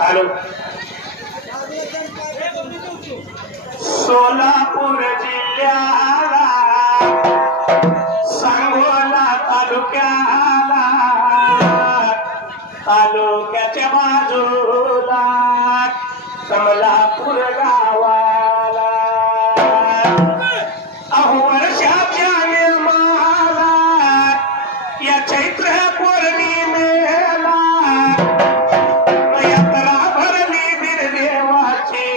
Hello Solapur जिल्ह्याला सांगोला तालुक्याला तालुक्याच्या बाजूला कमलापूर गावाला अहो वर्षाच्या निर्माला या चैत्र पौर्णिमेला यात्रा भरली बिरदेवाची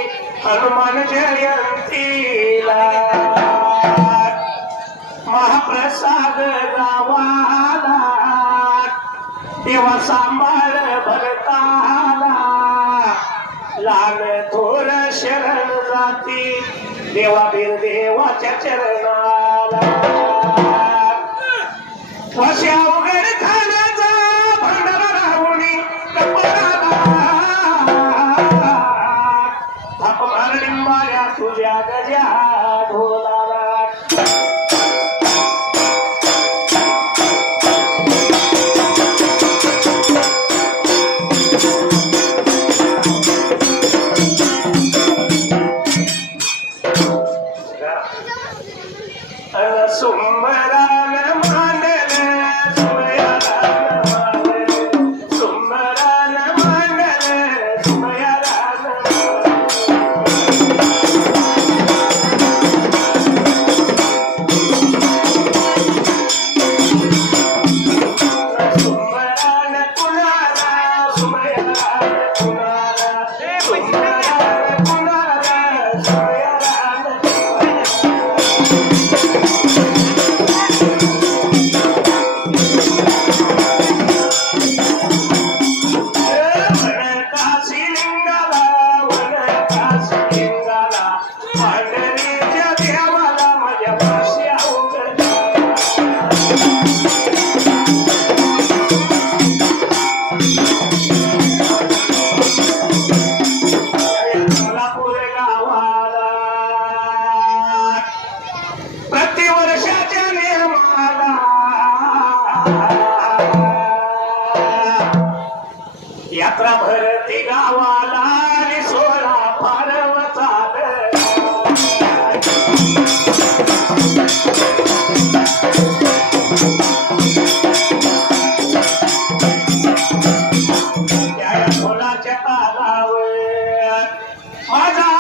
हनुमान जयंतीला महाप्रसाद गावाला देवा सांभाळ भरताला लाल थोर शरण जाती देवा बिरदेवाच्या चरणाला वश्या उघड खाण्याचा भंडारा राहुणी कपडाला थाप मारली माया तुझ्या गजा ढोलाला सुमरान मांडल सुमयारान मांडल सुमरान मांडल सुमयारान सुमरान कुणाला सुमयारान कुणाला सुमरान कुणाला सुमयारान यात्रा भरती गावाला आणि सोळा फारवचा त्या ढोलाच्या तालावर माझा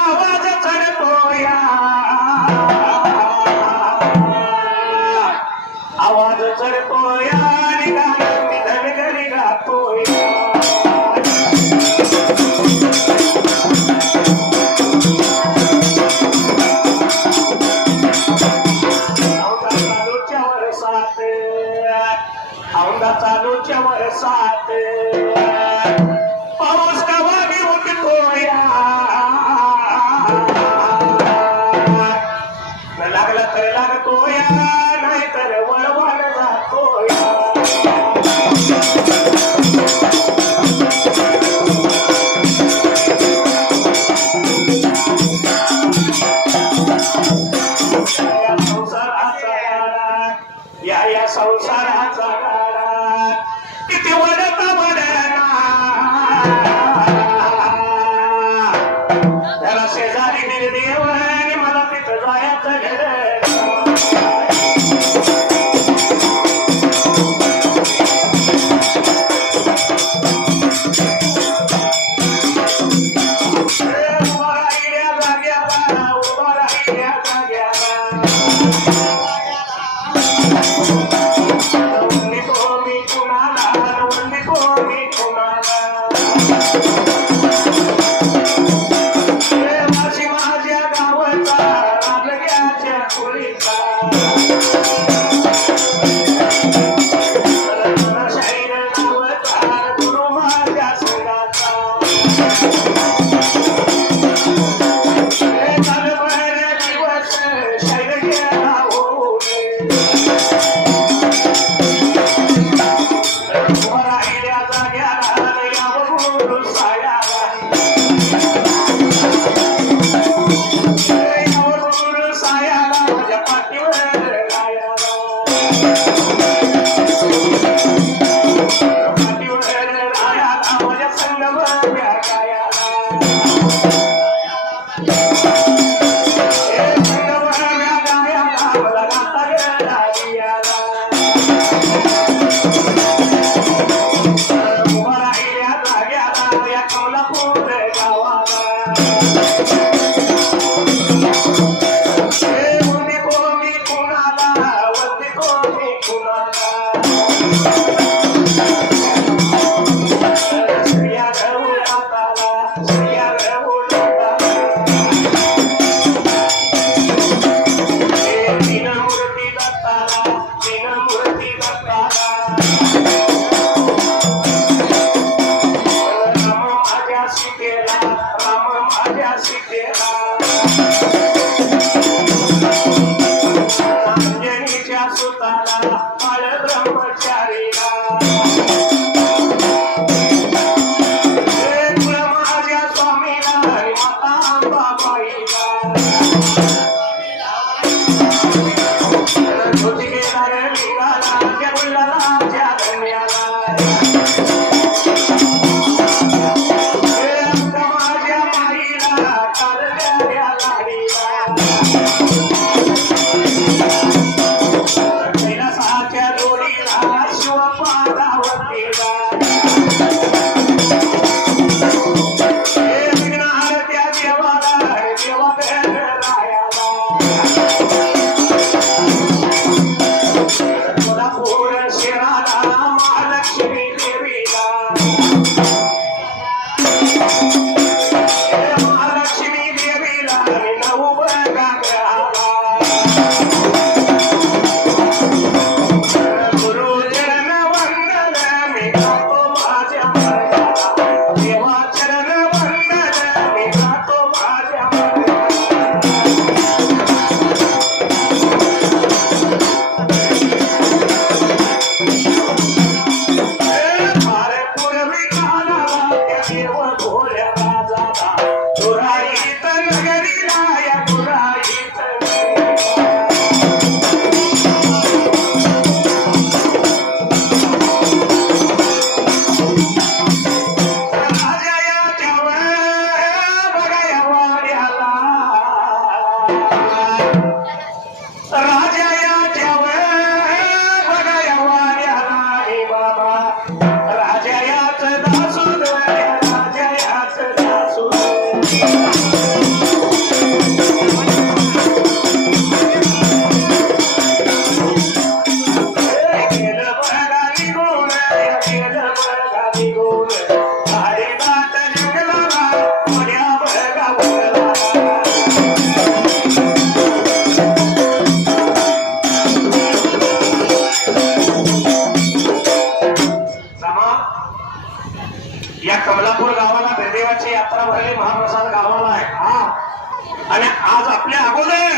आणि आज आपल्या अगोदर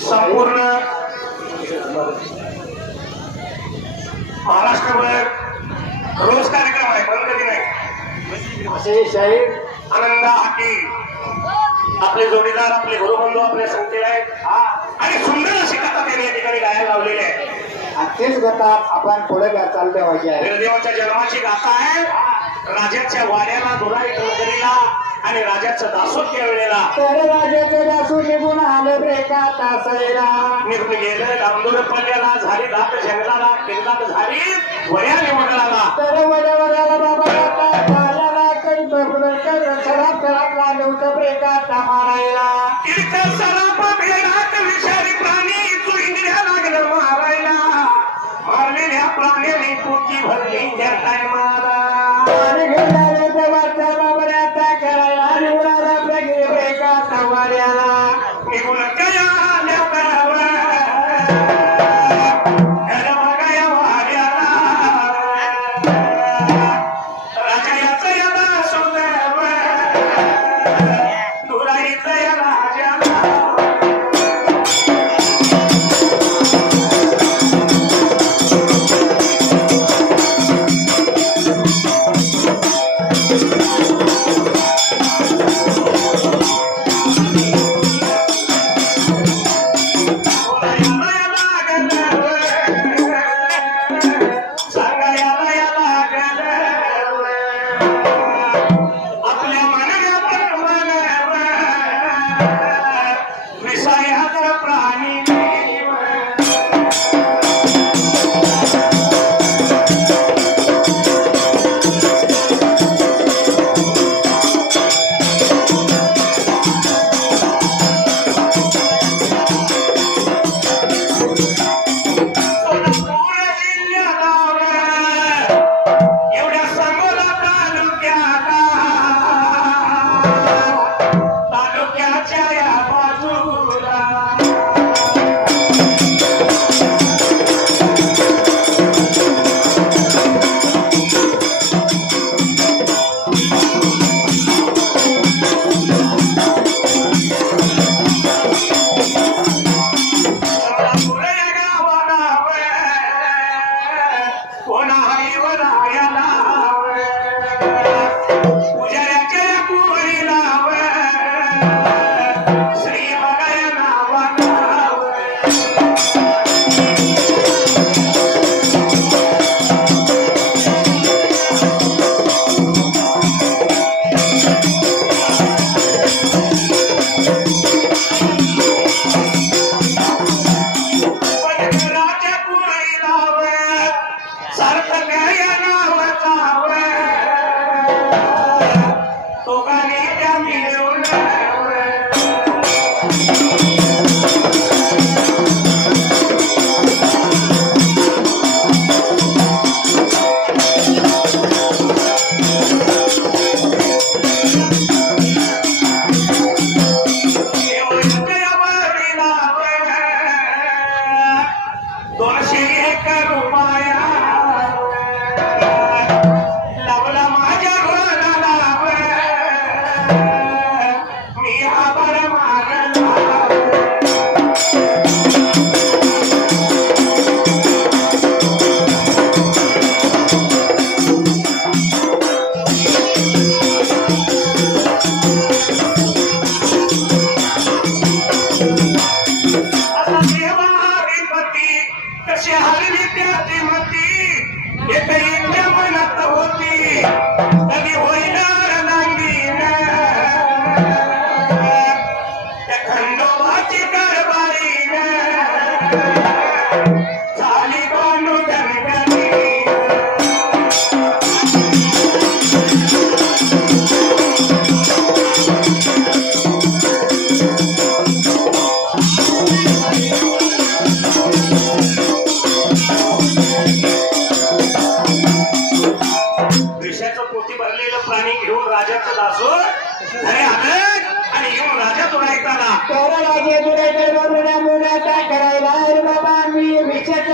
संपूर्ण महाराष्ट्रभर रोज कार्यक्रम आहे, बंद कधी नाही. असे शाहीर आनंद हाके आपले जोडीदार, आपले गुरुबंधू आपल्या संख्येला आहेत आणि सुंदर अशी कथा त्यांनी या ठिकाणी गायला लावलेली आहे. आणि तेच गाथा आपण पुढे चालू ठेवायची आहे. देवाच्या जन्माची गाथा आहे. राजाच्या वाड्याला धुराई नगरीला आणि राजाचं दासोत्य वेळेला तर राजाचं दासू निघून आलं ब्रेका तासायला निघून गेलं दामदूर पल्ल्याला झाली दात जंगलाला किरदात झाली वड्याने वडलाला तर वड्याला बाबा झाल्याला काही सराप लागवतं ब्रेका मारायला तीर्थ सराप भेडात विषारी प्राणी तू इंद्रिया लागलं मारायला मारलेल्या प्राण्याने पोटी भरली त्या टायमाला आणि घेणारे देवाच्या बाबऱ्याचा करायला आणि उडाला ब्रेका वाड्याला निघून कया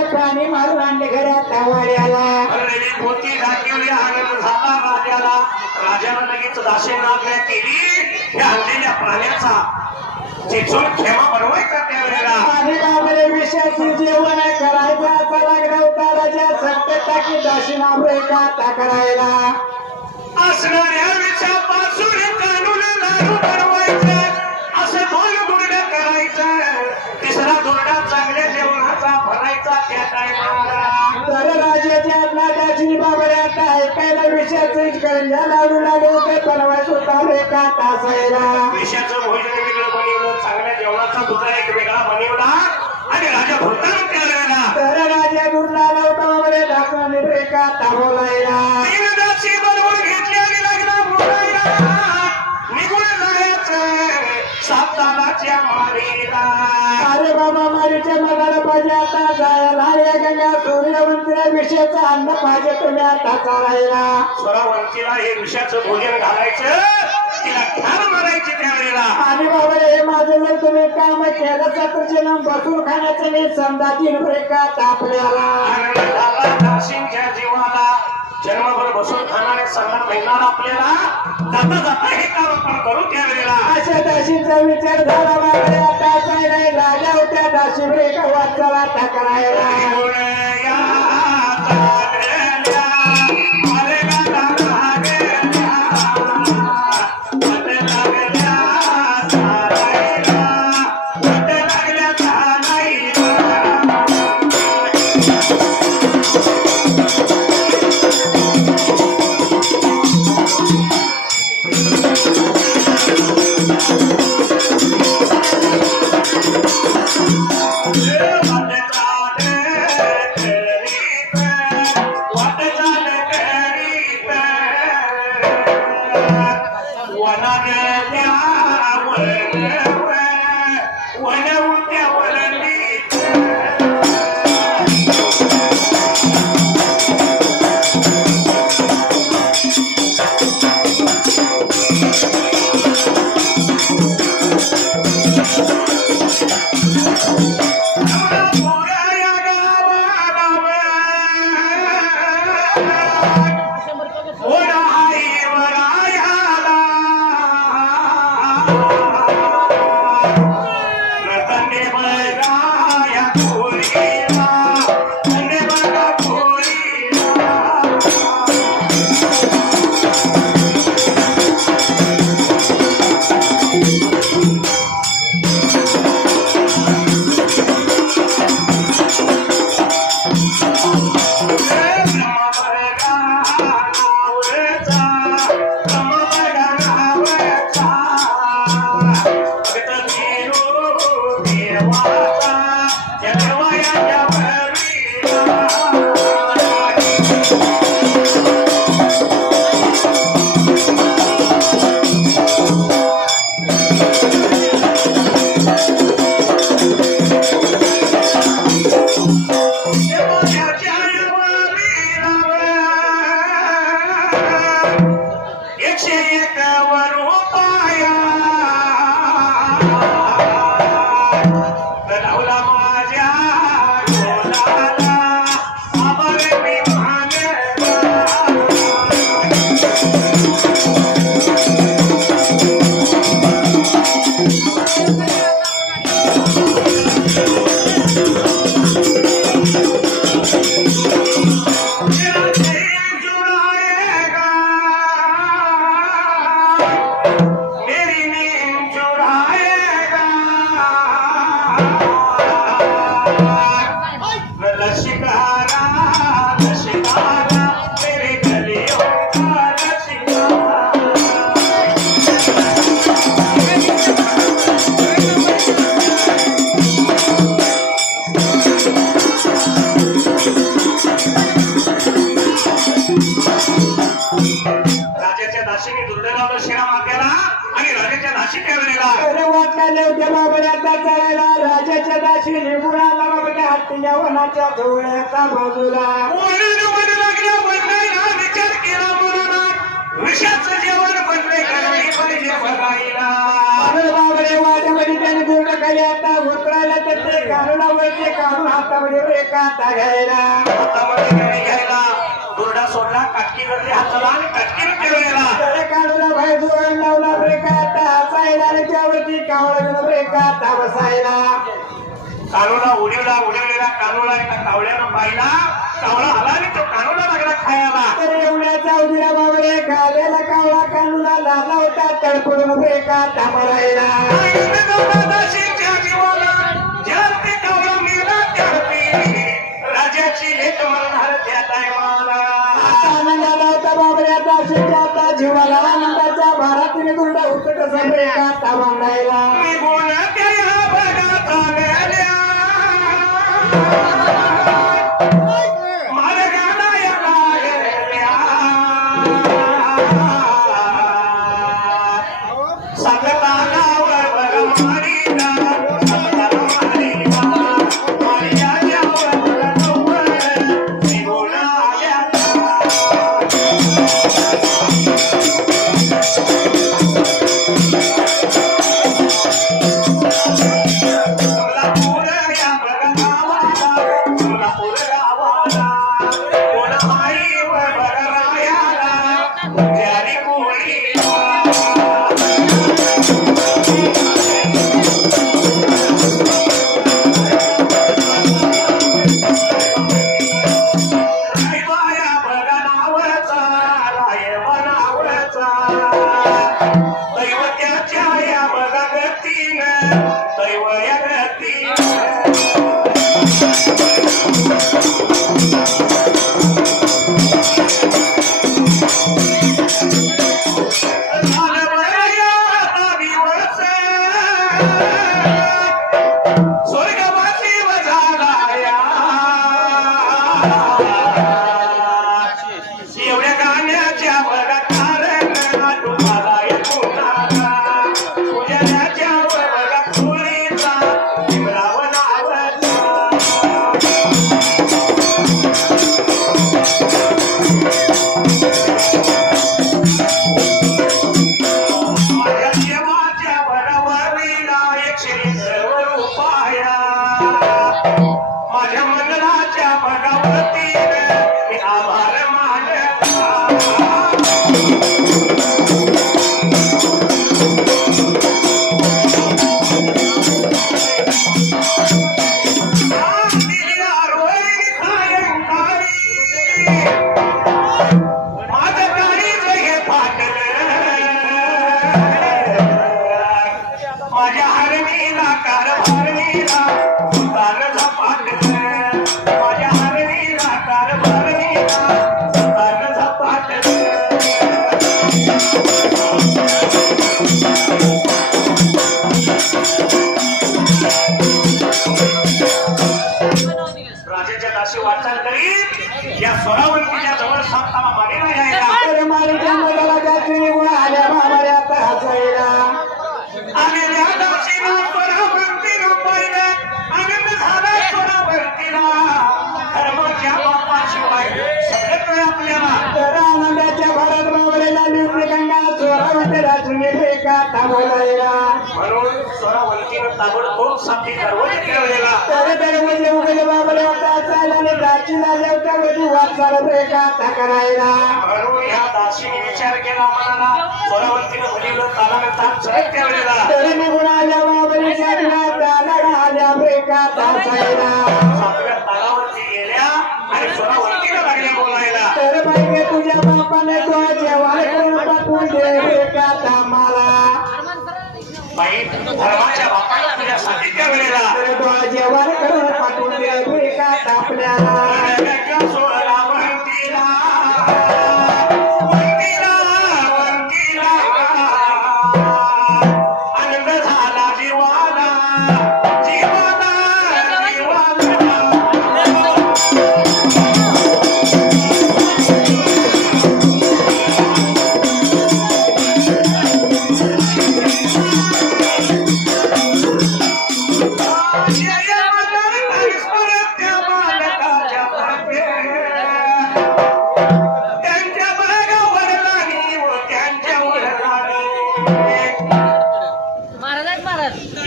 प्राणी मारून आणले घरात वाड्याला पोती दाखवली आनंद झाला राजाला. राजाला लगेच दासींना आज्ञा केली, हे आणलेल्या पाण्याचा चिचून खेमा बनवायचा त्यावेळेला आणि बाबरे विषयाची जेवण करायचा असा लागला होता राजा संकट टाकी दाशीना ब्रेका करायला असणाऱ्या विषापासून काढून लाडू बनवायचं असं दोन दुर्ड्या करायचं तिसरा दुर्डा चांगल्या जेवणाचा भरायचा त्या टायमाला तर राजाच्या दाशीनी बाबरे आता ऐकायला विषयाच या लाडू लागले होते बनवायचं होता ब्रेका तासायला विषयाचं भोजन वेगळं बनवलं चांगल्या जेवणाचा दुसरा एक वेगळा बनवला आणि राजा भरताना त्यावेळेला तर राजा गुरुला नव्हता बाबरे दाखवणे ब्रेका ताबोलायला तीन दासी बनवून घेतली आणि लागला बोलायला निघून जायचं साताराच्या मारीला अरे बाबा मारीच्या मनाला पाहिजे आता जायला या गंगा सूर्यवंतीला विषयाचा अन्न पाहिजे तुम्ही आता चालायला स्वरावंतीला हे विषयाचं भोजन घालायचं तिला ठार मारायची त्यावेळेला आणि बाबा हे माझं जर तुम्ही काम केलं तर तुझे नाम बसून खाण्याचं मी समजा तीन ब्रेकात आपल्याला आनंद झाला दासींच्या जीवाला जन्मभर बसून खाणारे संघात मिळणार आपल्याला जाता जाता हे काम आपण करू त्यावेळेला अशा दाशीचा विचार झाला बाबा आता काय नाही राजा होत्या दाशी ब्रेक वाचायला करायला वनाच्या डोळ्याचा बाजूला विचार केला म्हणून विषाचं जेवण बनले करायला पाहिजे बघायला बाबरे वाट्यामध्ये त्याने गुण खाली आता उतरायला तर ते काढूनावर ते काढून हातामध्ये एका हाता घ्यायला हातामध्ये काही घ्यायला दुर्डा सोडला काटकी हाताला आणि काटकीनं ठेवायला काढूला बाहेर जोड लावला ब्रेक आता हसायला काटा बसायला कानूला उडवलेला कानूला एका कावळ्यानं पाहिला कावळा आला आणि तो कानूला लागला खायला तर एवढ्याचा उदिरा बाबरे खाल्लेला कावळा कानूला लाला होता तडपडून उभे काटा मरायला राजाची लेख म्हणणार त्या टायमाला आनंदाला होता बाबऱ्याचा शेजाचा जीवाला आनंदाच्या भारातीने गुंडा होत कसं रे काटा बांधायला निघून त्या बघत आलेल्या मार्गाला या गेलेल्या सगळा गावर बघ मारीला सगळा मारीला मारिया गावर बघ गौर निघून आल्या एवढ्या गाण्याच्या बघा तुम्हाला तुझ्या बघा खोलीचा माझ्या देवाच्या बरोबरीला एक श्रीधर उपाया माझ्या मंगलाच्या भगवतीने मी आभार मानला माझ्या हरणीला कारभारणीला सुतान झपाटलं माझ्या हरणीला कारभारणीला सुतान झपाटलं राजाच्या दासी वाचाल करीत या स्वरावंतीच्या जवळ सातारा मानेला यायला तर मारीच्या मुलाला गाठी निघून आल्या बाबऱ्यात हसायला आलेल्या दासीला स्वरावंतीनं पाहिलं आनंद झाला स्वरावंतीला धर्माच्या बापाशिवाय सगळं काही आपल्याला तर आनंदाच्या भरात बाबरेला लिहिली गंगा स्वरावंती राजूने काटा बोलायला म्हणून स्वरावंतीनं ताबडतोब साथी दरवाजा केलेला तर दरवाजे उघडले बाबऱ्यात हसायला आणि दाचीला जेवता वधी वाचाल काटा करायला म्हणून ह्या दासीने विचार केला मनाला स्वरावंतीनं मुलीला तालाने ताप चढत ठेवलेला तर निघून आल्या बाबरीच्या ताला आल्या काटा हसायला सातव्या तालावरती गेल्या आणि स्वरावंतीला लागल्या बोलायला तर बाई तुझ्या बापाने तो जेवण करून पाठवून दे काटा मला बाई धर्माच्या बापाला तुझ्या साथी त्या वेळेला तर तो जेवण करून पाठवून दे काटा आपल्याला स्वरावंतीला वंतीला वंतीला आनंद झाला जीवाला जीवाला जीवाला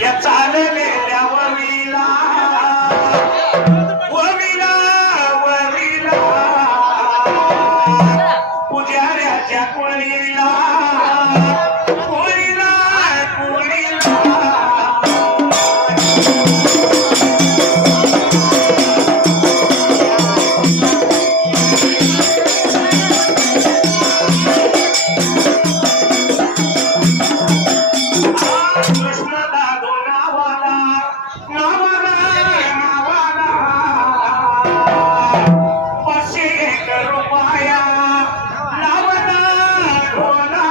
या चाललेल्या ववीला ववीला ववीला पुजाऱ्याच्या कोळीला कोळीला कोळीला कृष्ण दादो नावाला नावाला नावाला 501 रुपया लावला ढोलाला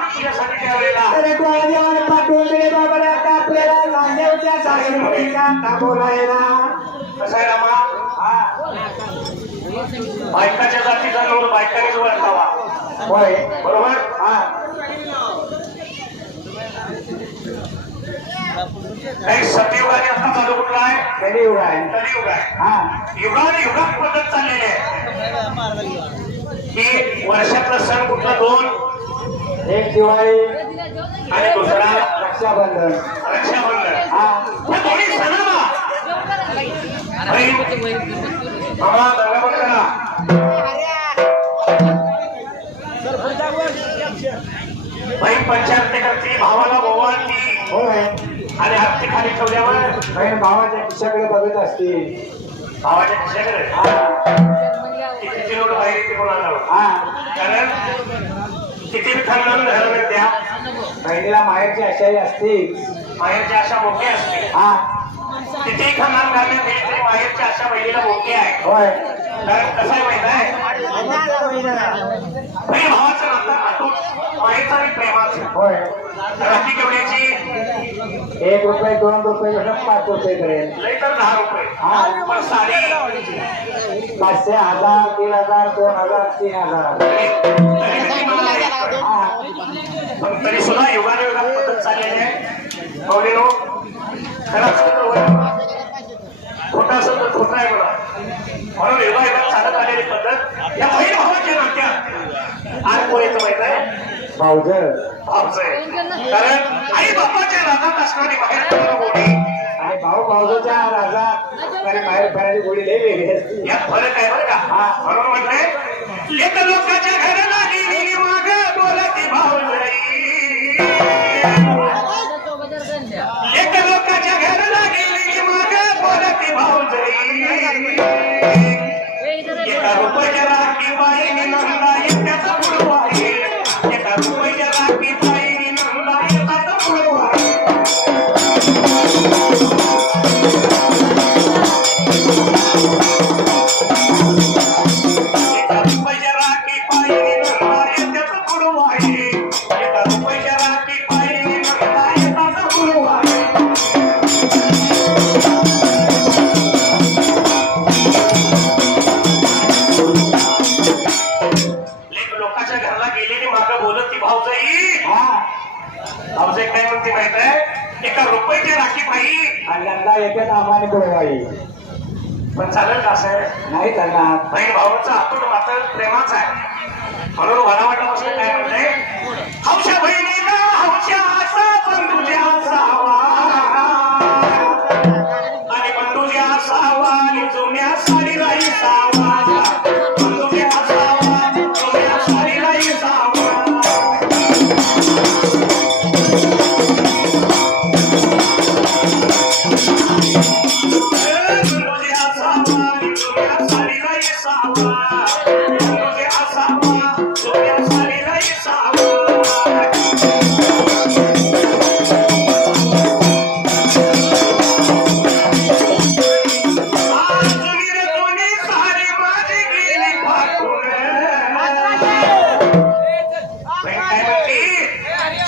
अरे कोणाला पाठवून दिले बाबा आता आपल्याला नांदेडच्या सासरी का बोलायला कसं आहे रामा बायकाच्या जाती जनावर बायकानेच वळतावा होय बरोबर हा काही सत्ययुगाने आता चालू कुठला आहे कलियुग आहे कलियुग आहे हा युगाने युगात पद्धत चाललेली आहे की वर्षातला सण कुठला 2 एक दिवाळी आणि दुसरा रक्षाबंधन रक्षाबंधन हा या दोन्ही सणाला मामा दंगाबंधना बहीण पंचायत करते भावाला ओवाळती होय आणि हाती खाली ठेवल्यावर बहीण भावाच्या खिशाकडे बघत असते भावाच्या खिशाकडे हा किती लोक बाहेर येते कोणाला हा कारण किती थंड घरामध्ये द्या बहिणीला माहेरची आशाही असते माहेरची आशा मोठी असते हा कितीही खंडान घालण्यात गेली तरी माहेरची आशा बहिणीला मोठी आहे होय कारण कसं आहे माहित आहे बहीण भावाचं नातं अतूट माहेरचं आणि प्रेमाचं होय राखी केवढ्याची 1 रुपये 2 रुपये कसं 5 रुपये करेल लय तर 10 रुपये हा पण साडी 500 1000 3000 2000 3000 तरी किती मला नाही. हा पण तरी सुद्धा युगाने युगात पद्धत चाललेली आहे पाहुणेनो खरं असलं तर होय. खोटं असेल तर खोटं आहे मला म्हणून युगा युगात चालत आलेली पद्धत या बहीण भावाच्या नात्यात आज कोण येतं माहित आहे भाऊजर भावचं आहे कारण आई बापाच्या रागात असणारी बाहेर पडणारी गोडी आणि भाऊ भाऊजोच्या राजा आणि बाहेर पडणारी गोडी लई वेगळी असते यात फरक आहे बरं का म्हणून म्हटलंय लेक लोकांच्या घराला गेली माग बोलती भावजाई लेक लोकांच्या घराला गेली माग बोलती भावजाई एका रुपयाच्या राखी बाईने नंदा येत्याचा पुरवाई एका रुपयाच्या राखी बाईने नंदा येताचा पुरवाई एका रुपयाच्या राखी बाईने नंदा येत्याचा पुरवाई एका रुपयाच्या राखी बाईने नंदा येताचा पुरवाई लोकांच्या घराला गेलेली मागं बोलत ती भावजाई भावजाई काय म्हणते माहित आहे एका रुपयाची राखी पाहिजे आणि नंदा येते आम्हाला बोलवाई पण चालेल का असं नाही चालणार बहीण भावाचा अतूट मात्र प्रेमाचा आहे म्हणून मला वाटल्यापासून काय म्हणतंय हौशा बहिणीला हौशा असा बंधूच्या असावा आणि बंधूच्या असावा आणि जुन्या साडीलाही सावा बंधूच्या असावा जुन्या साडीलाही सावा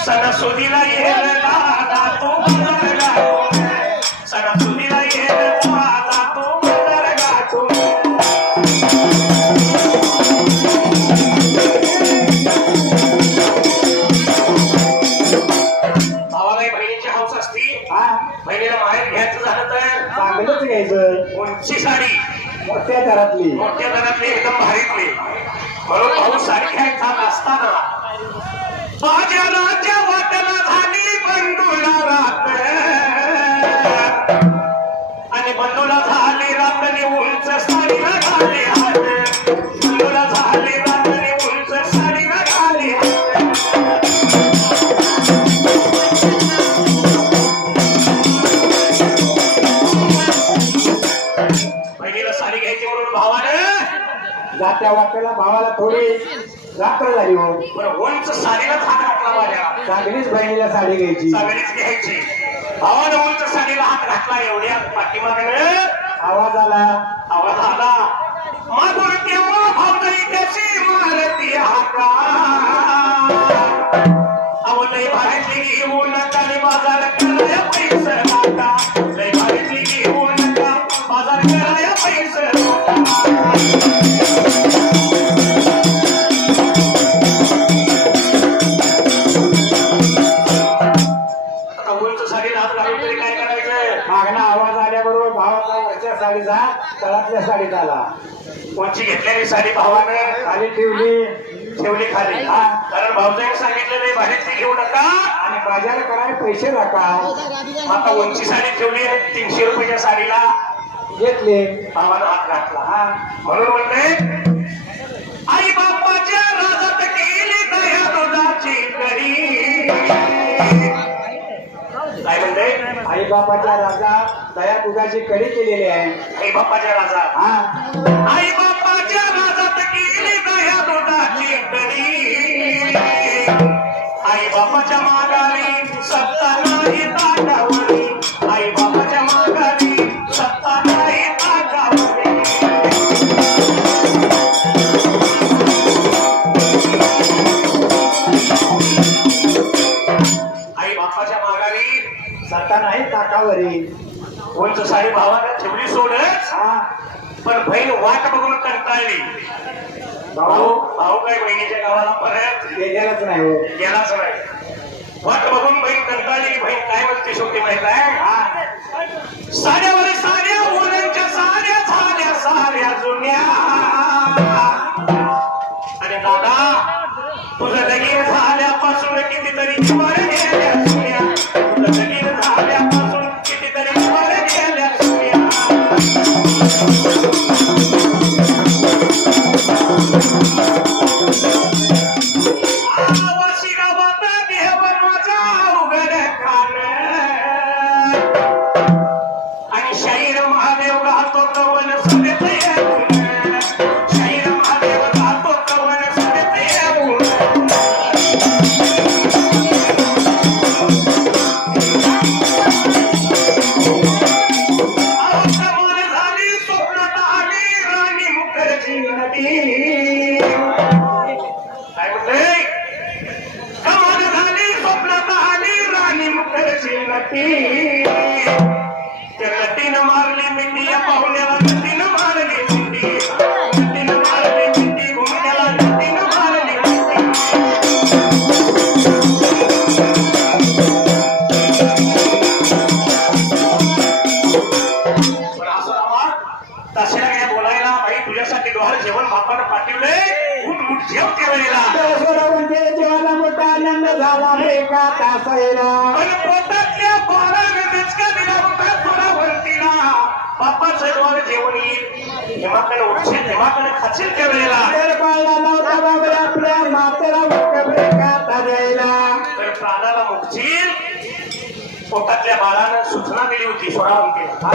सणासुदीला येला तो बंदर गातो सणासुदीला येला तो बंदर गातो भावाला बहिणीची हौस असती. हा बहिणीला माहेर घ्यायचं झालं तर चांगलंच घ्यायचं उंची साडी, मोठ्या घरातली. मोठ्या घरातली, एकदम भारीतली. म्हणून भाऊ साडी घ्यायचा असताना माझ्या राजा वाटला झाली बंडूला रात, आणि बंडूला झाली रातनी उंच साडीला घाले हात. बंडूला झाली रातनी उंच साडीला घाले हात. बहिणीला साडी घ्यायची म्हणून भावाने जात्या वाट्याला भावाला थोडी रात्र झाली हो. बरं उंच साडीला हात घातला. माझ्या चांगलीच बहिणीला साडी घ्यायची. साडीच घ्यायची. भावाने उंच साडीला हात घातला. एवढ्या पाठीमागणे आवाज आला. आवाज आला. मागून तेव्हा भावताई त्याची मारती हाका. अहो लई भारीतली घेऊ नका आणि बाजार कराया पैसे नका. लई भारीतली घेऊ नका, बाजार कराया पैसे नका. आता उंच साडीला हात घालून तरी काय करायचं? मागणा आवाज आल्याबरोबर भावाचा वरच्या साडीचा तळातल्या साडीत आला. उंची घेतलेली साडी भावानं खाली ठेवली ठेवली खाली. हा. कारण भाऊजाईने सांगितलं नाही भारीतली घेऊ नका. आणि बाजार करायला पैसे नका. आता उंची साडी ठेवली आहे 300 रुपयाच्या साडीला. घेतले. भावानं हात घातला. हा म्हणून म्हणते आई बापाच्या राजात केली दया दुधाची करी. काय म्हणते? आई बापाच्या राजा दया तुझाची कडी केलेली आहे. आई बापाच्या राजा. हा आई बापाच्या राजात केली दया दुधाची करी. आई बापाच्या माघारी सत्ता नाही ताटावरी. आई बापाच्या माघारी सत्ता नाही ताटावरी. आई बापाच्या माघारी सत्ता नाही ताकावरी. उंच साडी भावानं ठेवली सोडच. हा पण बहीण वाट बघून कंटाळली. भाऊ भाऊ काय बहिणीच्या गावाला परत गेलेलाच नाही हो. गेलाच नाही. वाट बघून बहीण कंटाळली. बहीण काय म्हणते शेवटी माहित आहे? हा साड्यावर साड्या ओळ्यांच्या साड्या झाल्या साऱ्या जुन्या. आणि दादा तुझं लगीन झाल्यापासून कितीतरी जीवन गेल्या जुन्या. तुझं लगीन झाल्यापासून कितीतरी जीवन गेल्या जुन्या. आवासी गावात देव माझा उघड खान. आणि शाहीर महादेव गातो कवन सभेत येऊन. शाहीर महादेव गातो कवन सभेत येऊन. कमाल झाली स्वप्नात आली राणी मुखर्जी नदी. काय म्हणते? कमाल झाली स्वप्नात आली राणी मुखर्जी नदी. त्या नदीनं मारली मिठी या पाहुण्याला. नदीनं मारली मिठी. नदीनं मारली मिठी घुमण्याला. नदीनं मारली मिठी. पण असं आम्हा तशाला काय बोलायला बाई तुझ्यासाठी डोहाळ जेवण बापानं पाठवलंय. उठ उठ जेव केवळीला. म्हणजे जेवायला मोठा आनंद झाला रे का तासायला. पण पोटातल्या पोरानं दिचका दिला होता सोडावंतीला. बापाचं डोहाळ जेवण येईल. हेमाकडे उठशील हेमाकडे खाशील केवळीला. तर पाळला नव्हता बाबा आपल्या मातेला मुकबरे का ताजायला. तर प्राणाला मुकशील. पोटातल्या बाळानं सूचना दिली होती सोडावंतीला.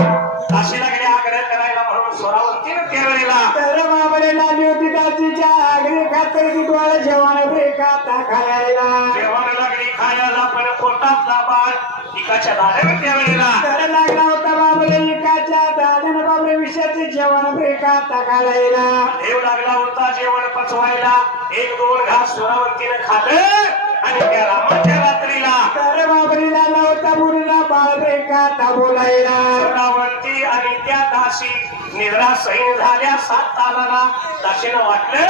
काशीला गेले आग्रह करायला म्हणून सोडावंतीनं केवळीला. तर बाबरे लागली होती ताचीच्या आगरी खातर की डोळा जेवण रे का ता खायला. जेवण लागली खायला पण पोटातला बाळ एकाच्या दाढ्यानं केवळीला. तर लागला होता बाबरे एकाच्या दादानं बाबरे विषयाचे जेवण रे का ता खायला. देव लागला होता जेवण पचवायला. 1-2 घास सोडावंतीनं खाल्लं. आणि त्या रामाच्या रात्रीला तर बाबरीला लावता मुलीला बाळ रे का ता बोलायला. सोडावंती आणि त्या दासी निद्रा सैन झाल्या 7 तालाला. दासीनं वाटलं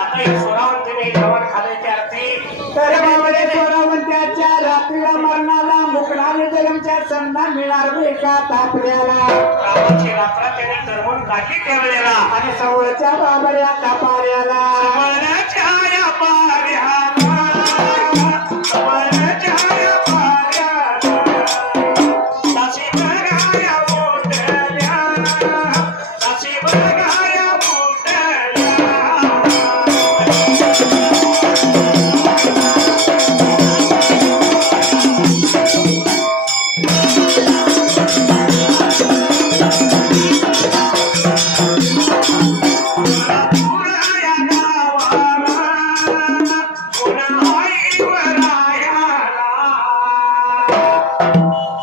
आता ही सोनावंतीने जेवण खाल्ले त्या अर्थी तर बाबाने सोनावंत्याच्या रात्रीला मरणाला मुकणाने जन्मच्या संधा मिळणार नाही का तापल्याला. रामाची रात्र त्याने तरवून काढली त्यावेळेला आणि सवळच्या बाबऱ्या तापाऱ्याला समरच्या या पाऱ्याला, समरच्या या पाऱ्याला, दासी बघाया मोठल्या, दासी बघाया मोठल्या. पुराया गावाला, पुन्हा आईवरायाला,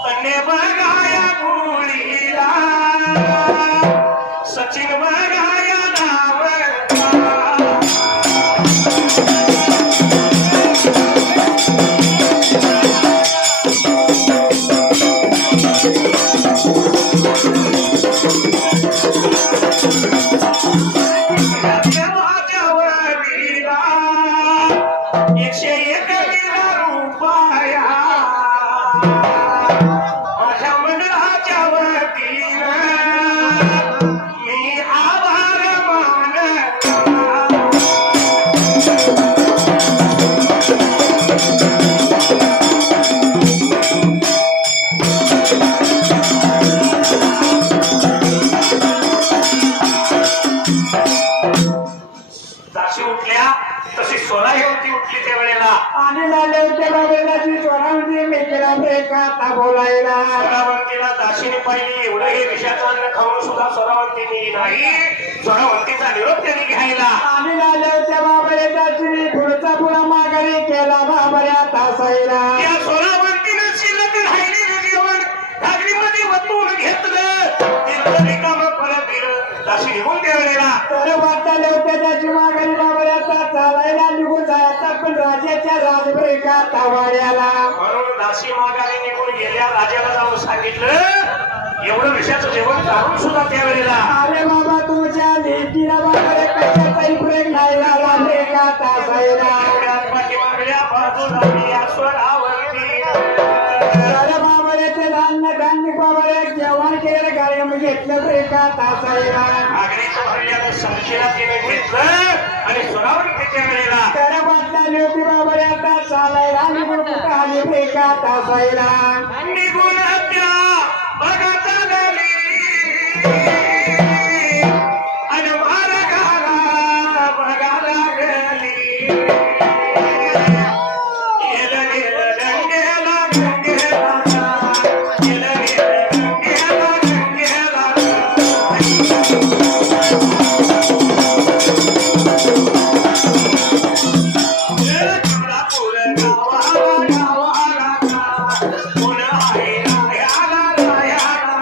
तन्ने बघाया गुळीला, सचिन बघाया नावला. देवाच्या वरीला 101 रुपया माझ्या मंडळाच्या वतीनं मी आभार मानला. दासी उठल्या तशी सोनावंती उठली त्या वेळेला. आणि लाले होते बाबेलाची सोनावंती मेकेला ब्रेकाता बोलायला. सोनावंतीला दासीने पाहिली एवढं हे विषयाचं अन्न खाऊन सुद्धा सोनावंतीने नाही सोनावंतीचा निरोप त्यांनी घ्यायला. आणि लाले होत्या बाबऱ्याची पुढचा पुढा माघारी केला बाबऱ्या तासायला. त्या सोनावंतीनं शिल्लक राहिलेलं जेवण घागरीमध्ये वतून घेतलं. तिथं रिकामं परत दिलं. दासी निघून त्या वेळेला तर वाटायला होत्या त्याची माघारी बाबऱ्याचा चालायला निघून जायचा पण राजाच्या राजब्रेका तावाड्याला. म्हणून दासी माघारी निघून गेल्या. राजाला जाऊन सांगितलं एवढं विषयाचं जेवण काढून सुद्धा त्या वेळेला अरे बाबा तुमच्या लेकीला बाबरे कशाचाही ब्रेक नाही झाला ब्रेका तासायला. एवढ्यात पाठीमागल्या बाजूला मी या सोनावंती अरे बाबरे ते धान्य धान्य बाबरे जेवण केलं गायम घेतलं ब्रेका तासायला. आगरीचं भरल्यानं संशीला तिने घेतलं आणि सोनावंतीच्या वेळेला तर वाटली होती बाबरे आता चालायला निघून कुठं आली ब्रेका तासायला. निघून त्या बघा चालली आणि मार्गाला बघा लागली. गेलं गेलं गंगेला गंगेला, गेलं गेलं गंगेला गंगेला. कोल्हापूर गावाला गावाला पुन्हा आहे रायाला रायाला.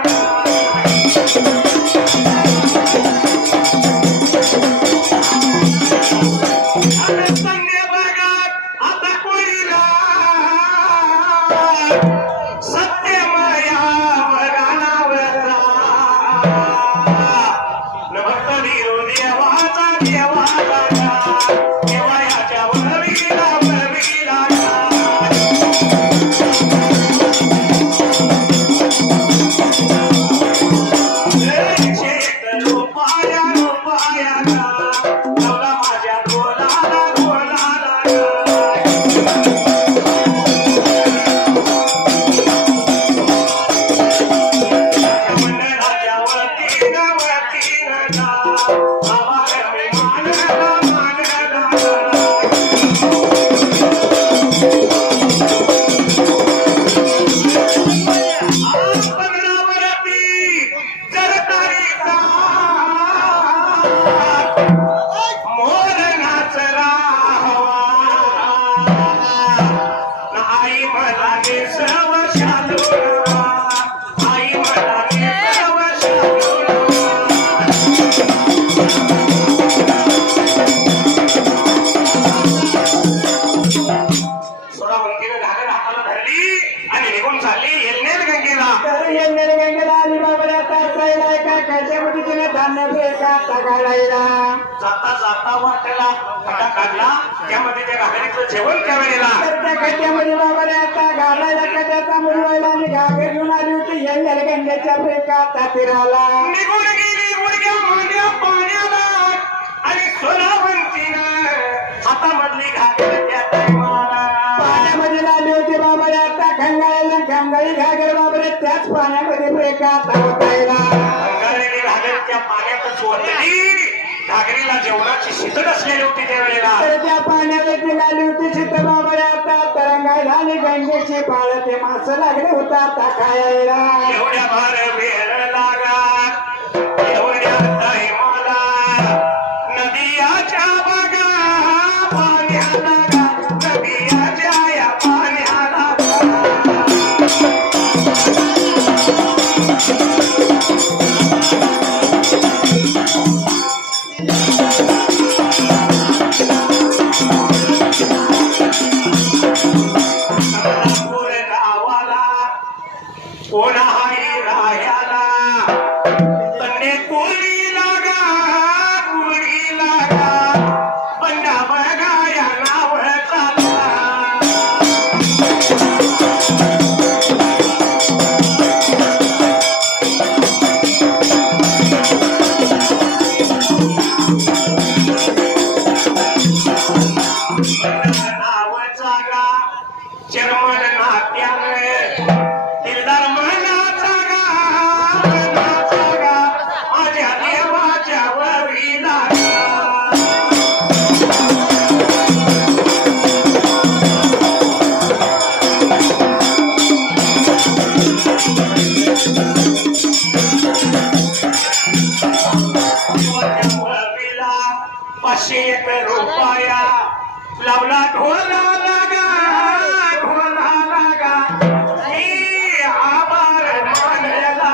आता संध्या भागात आता कोळीला सत्यमया वरानावरा नभक्त वीरो देवाचा देवाचा देवायाच्या वरवीला वरवीला. रुपया रुपया नवला माझ्या गोलाला गोलाला. मंडळाच्या वतीनं वतीनं आभार मी मानला मानला. आज पगडावरती जर तारीचा जाता जाता वाटेला खड्डा काढला त्यामध्ये त्या घागरीतलं जेवण त्यावेळेला तर त्या खड्ड्यामध्ये बाबा रे आता घालायला खड्ड्याचा मुलवायला आणि घागर घेऊन आली होती येल्ल्याला गंड्याच्या ब्रेकात फिराला निघून गेली गुडघ्या मांड्या पाण्याला आणि सोनावंतीनं हातामधली घागर त्या टायमाला पाण्यामध्ये लागली होती बाबा रे आता खंगाळायला खंगाळी घागर बाबा रे त्याच पाण्यामध्ये ब्रेकात होतायला अंगारेली घागर त्या पाण्यातच वतली घागरीला जेवणाची शितड असलेली होती त्यावेळेला तर त्या पाण्यावरती लागली होती शीत बाबा रे आता तरंगायला आणि गंगेची पाळ ते मासं लागले होता आता खायला एवढ्या भार वेळ लागा एवढ्या टायमाला नदियाच्या बागा पाण्याला नदियाच्या या पाण्याला कोल्हापूर गावाला कोणाही राह्याला तन्ने कोळी लागा बंडा बघा या नाव चालला नाव जागा चर्मन नात्याने दिलदार मनाचा गा माझ्या देवाच्या वरी लागा वरीला 500 रुपया लावला ढोला लागा मी आभार मानला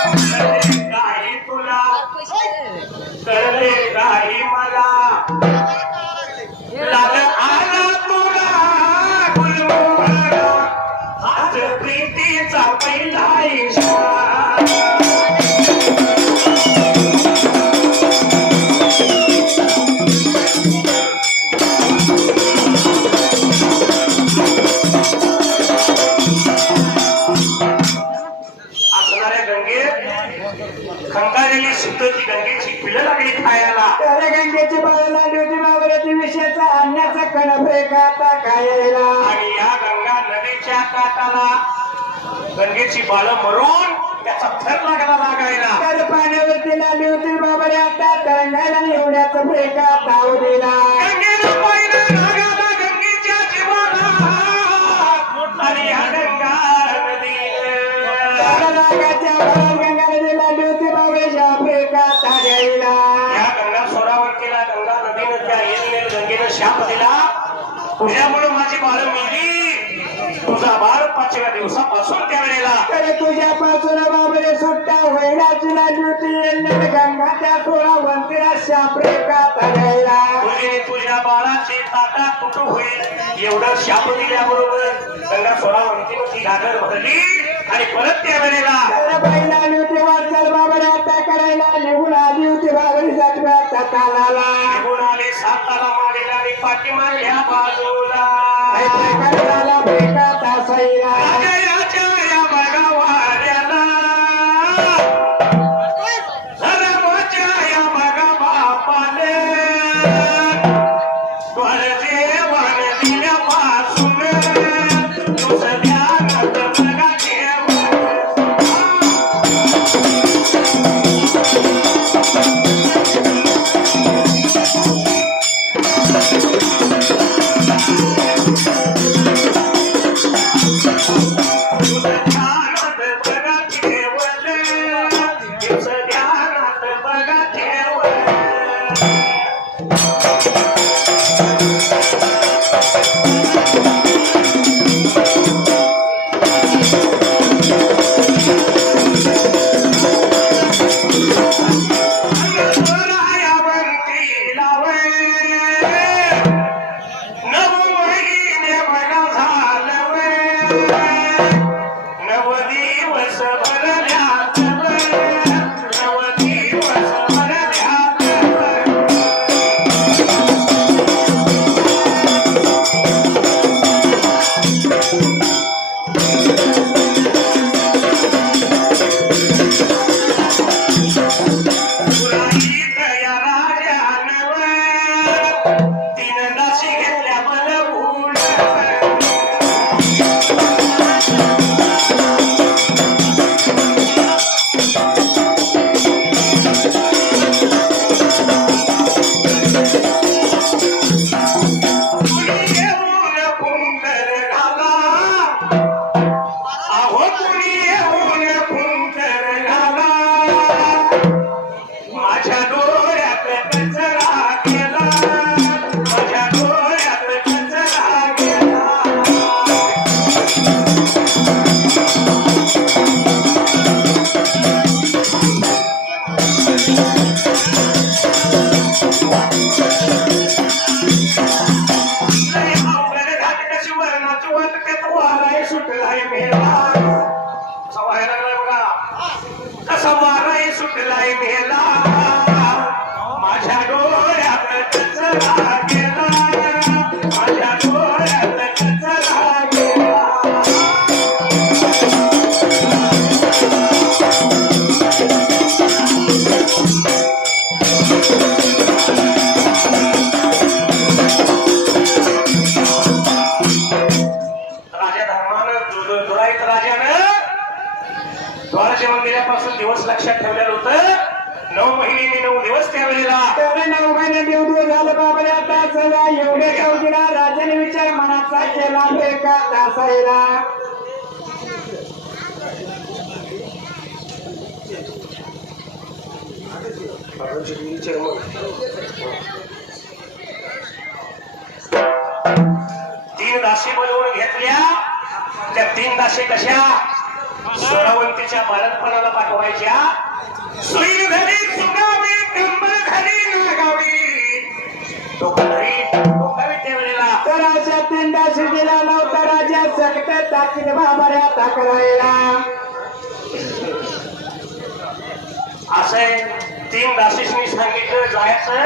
काही तुला कळले काही मला लाल आला तुला गुलमोहरा हाच प्रीतीचा पहिला इशारा असणाऱ्या गंगेत खंगालेली शीतळची गंगेची पिलं लागली खायला तर गंगेची बाळ लागली होती बाबा रे ती विषयाचा अन्नाचा कण ब्रेकात खायला आणि या गंगा नदीच्या काठाला गंगेची बाळ मरून त्याचा थर लागला लागायला तर पाण्यावरती लागली होती बाबा रे आता तरंगायला आणि एवढ्याच ब्रेकात धाव दिला गंगेनं पाहिलं नागाला गंगेच्या जीवाला आणि या गंगा नदीनं नागाच्या बाळात गंगा नदी लागली होती बाबा ब्रेकात द्यायला या गंगा सोरावतीला गंगा नदीनं त्या येईल गंगेनं शाप दिला तुझ्यामुळे माझी बाळ मेली तुझा बाळ 5व्या दिवसापासून त्यावेळेला तर तुझ्यापासून बाबा रे सुट्टा वैराची लागली होती येल्लेली गंगाच्या सोळावंतीला शाप ब्रेकात द्यायला तुझ्या बाळाची ताटा कुठं होईल एवढं शाप दिल्याबरोबर गंगा सोळावंतीनं ती घागर भरली आणि परत त्या वेळेला तर बाईला आली होती वाटचाल बाबा रे आता करायला निघून आली होती बाबरी जातव्या तालाला निघून आले साताला मारेला आणि पाठीमागल्या बाजूला झाला ब्रेकात असायला राजाच्या या बगावाऱ्याला धर्माच्या या बगा बापाने द्वारजेवान दिल्यापासून दुसऱ्यात बघा जेवण लक्षात ठेवलेलं होतं 9 महिने 9 दिवस त्यावेळेला तर 9 महिने 9 दिवस झालं बाबा रे आता चला एवढे चौकीला राजाने विचार मनाचा केला बेका तासायला तीन दासी बोलवून घेतल्या त्या 3 दासी कशा सोरावंतीच्या बाळणपणाला पाठवायच्या सुई घरी सुगावी कंबर घरी नागावी डोकावी त्यावेळेला तर अशा 3 दासी दिला नव्हता राजा सकट ताकीद बाबा रे आता करायला असं 3 दासींनी सांगितलं जायचं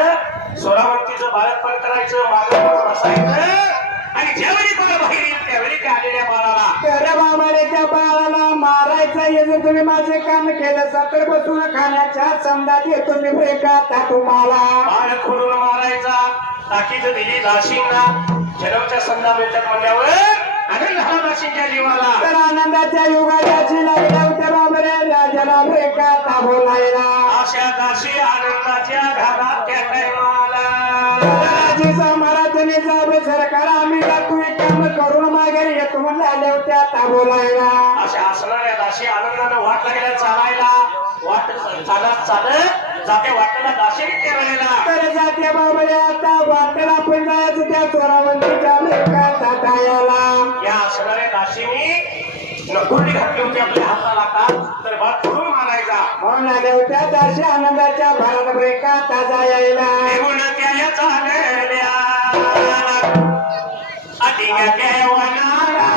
सोरावंतीचं बाळणपण करायचं मागं बसायचं आणि ज्यावेळी बाळ बाहेर येईल त्यावेळी त्या आलेल्या बाळाला तर बाबा रे त्या बाळाला मारायचं हे जर तुम्ही माझे काम केलं सतर बसून खाण्याच्या संदात येतो मी ब्रेक आता तुम्हाला बाळ खोडून मारायचा ताकीद दिली दासींना जन्मच्या संधा मिळतात म्हणल्यावर आनंद झाला दासींच्या जीवाला तर आनंदाच्या युगाची लागल्या होत्या बाबा रे राजाला ब्रेक आता बोलायला अशा दासी आनंदाच्या घरात त्या टायमाला राजीचा महाराजांचा सरकार आम्ही तुम्ही काम करून मागे येतो म्हणून आल्या होत्या आता बोलायला अशा असणाऱ्या दासी आनंदानं वाट लागल्या चालायला वाट चालत जाते वाटेला दासी त्या वेळेला तर जाते बाबा रे आता वाटेला आपण जायचं त्या चोरावंतीच्या ब्रेकात आटायला या असणाऱ्या दासीनी नकुर्डी घातली होती आपल्या हाताला का तर बाळ खोडून मारायचा म्हणून आल्या होत्या दाशी आनंदाच्या भारत ब्रेकात आता यायला देऊन त्या चालल्या अतिया केवनाला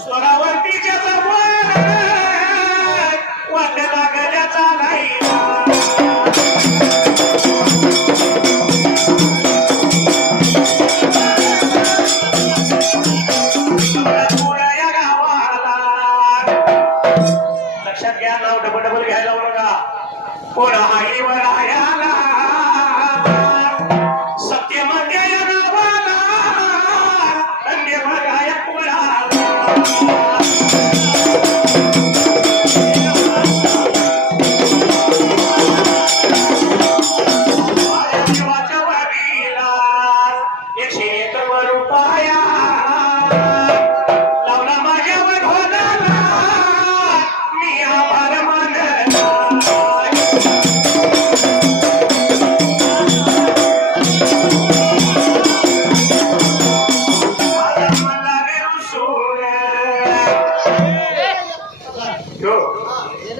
स्वरावंतीच्या जवळ वाटला गल्याचा नाही पुऱ्या गावाला लक्षात घ्या नाव डबल घ्यायला जाऊ नका पुढं हायवर आयाला सत्यमध्य या नावाला धन्य बघाय पुढाला देवाच्या वारीला 101 रुपया लावला माझ्यावर होणारा मी आभार मानला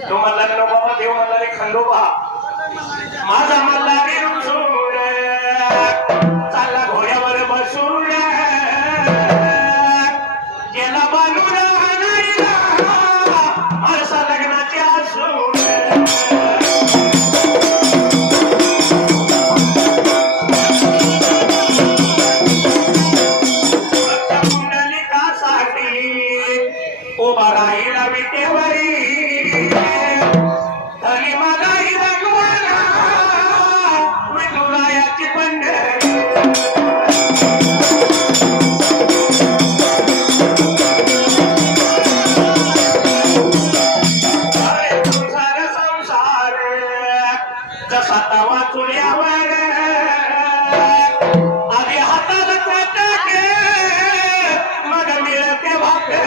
तो म्हणला रे बाबा देव म्हणला रे खंडोबा माझा म्हणला रे रुसून चालला घोड्यावर बसून गेला बांधून आणायला आरसा लग्नाची असून कुंडलिकासाठी उभा राहिला विटेवरी धनी मलाही भगवाना विठुरायाची पंढरी अरे संसार जसा तवा चुल्यावर आधी हाताला चटके मग मिळते भाकर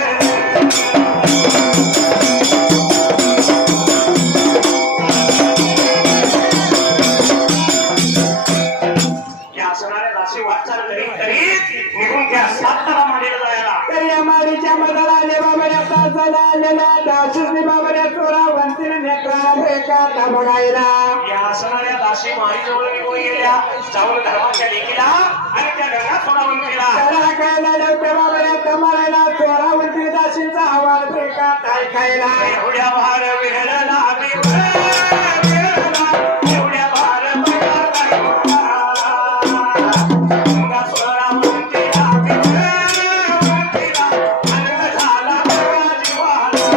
या असणाऱ्या दासी वाटचाल करीत निघून त्या सातारा माडीला जायला तर या माडीच्या मधाला आले बाबा रे आता झाला आलेल्या दाशीने बाबा रे चोरावंतीने नेत्रा ब्रेकात बघायला या असणाऱ्या दासी माळीजवळ निघून गेल्या जाऊन धर्माच्या लेकीला आणि त्या गंगा सोडावंतीला त्याला ऐकायला लवकर बाबा रे आता मारायला चोरावंती दाशींचा आवाज ब्रेकात ऐकायला एवढ्या भार वेळ लागली एवढ्या भार गंगा सोडावंतीला आनंद झाला जीवाला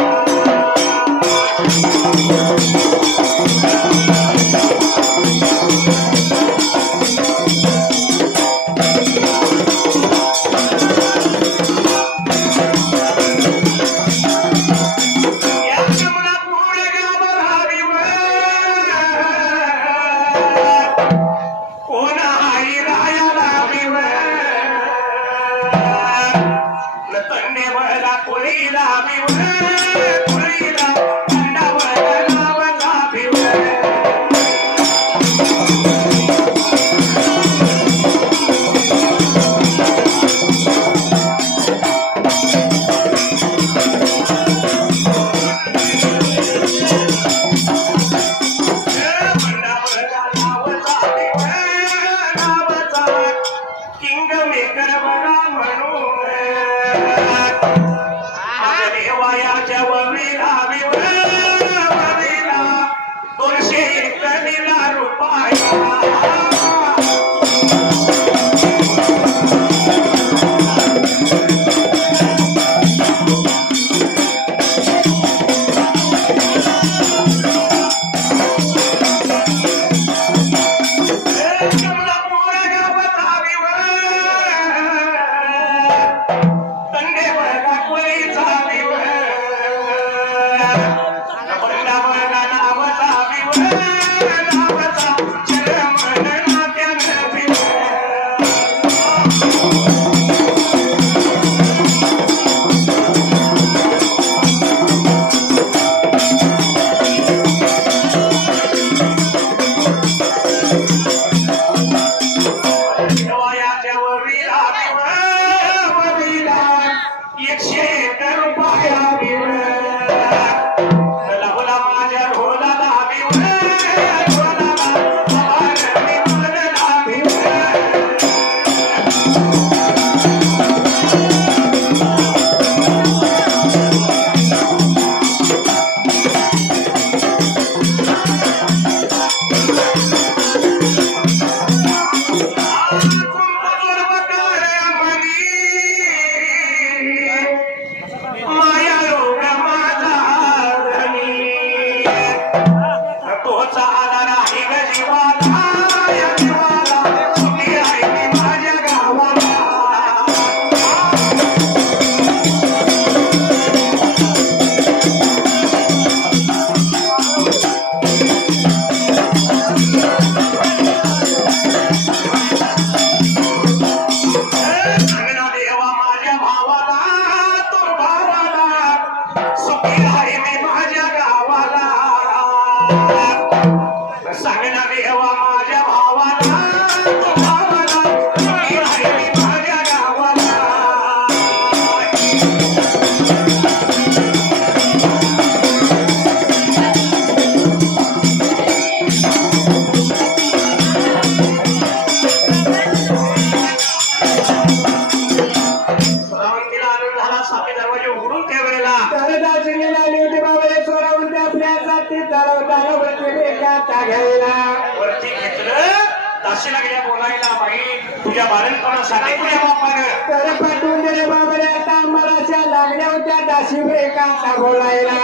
वरती घेतलं ताशी लागल्या बोलायला बाई तुझ्या बाळणपणासाठी तुझ्या बापानं तर पाठवून दिले बाबरे आता आम्हाला लागल्या होत्या दाशी ब्रेकाचा बोलायला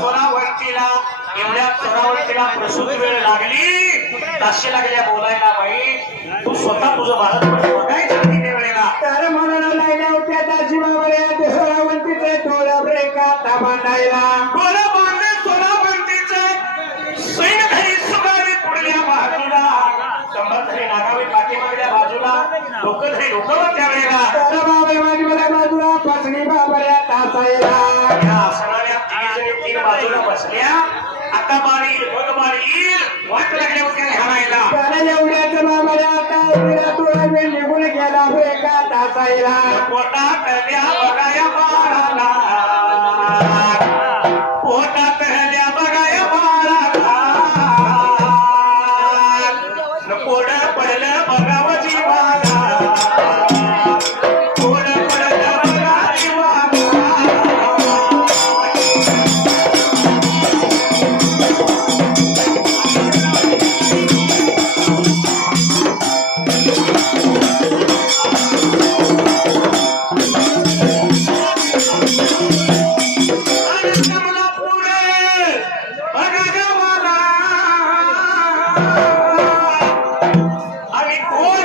सोनावरतीला एवढ्या सोनावरतीला प्रसूती वेळ लागली ताशी लागल्या बोलायला बाई तू स्वतः तुझं भारत काय सांगते त्या वेळेला तर म्हणून लागल्या होत्या दाशी बाबरे ते सोनावंतीचे थोड्या ब्रेकाचा बांधायला डोळं बांधले सोनावंतीचे सैन घरी सुगारी पुढल्या बाजूला कंबरधरी नागावी पाठीमागल्या बाजूला डोकं धरी डोकं त्या वेळेला तर बाबरे माझ्या बाजूला पसणी बाबऱ्या तासायला या आसनाच्या तीन बाजूला बसल्या आता बारी येईल मग बारी येईल वाट लागल्या होत्या ध्यानायला तर एवढ्याच बाबऱ्या आता एवढ्या थोडा वेळ निघून गेला ब्रेका तासायला पोटात द्या बघाया बाळाला पोटात द्या बघाया बाळाला पोड पडलं बघावं जीवाला पोड पडलं बघा जीवाला आणि कोण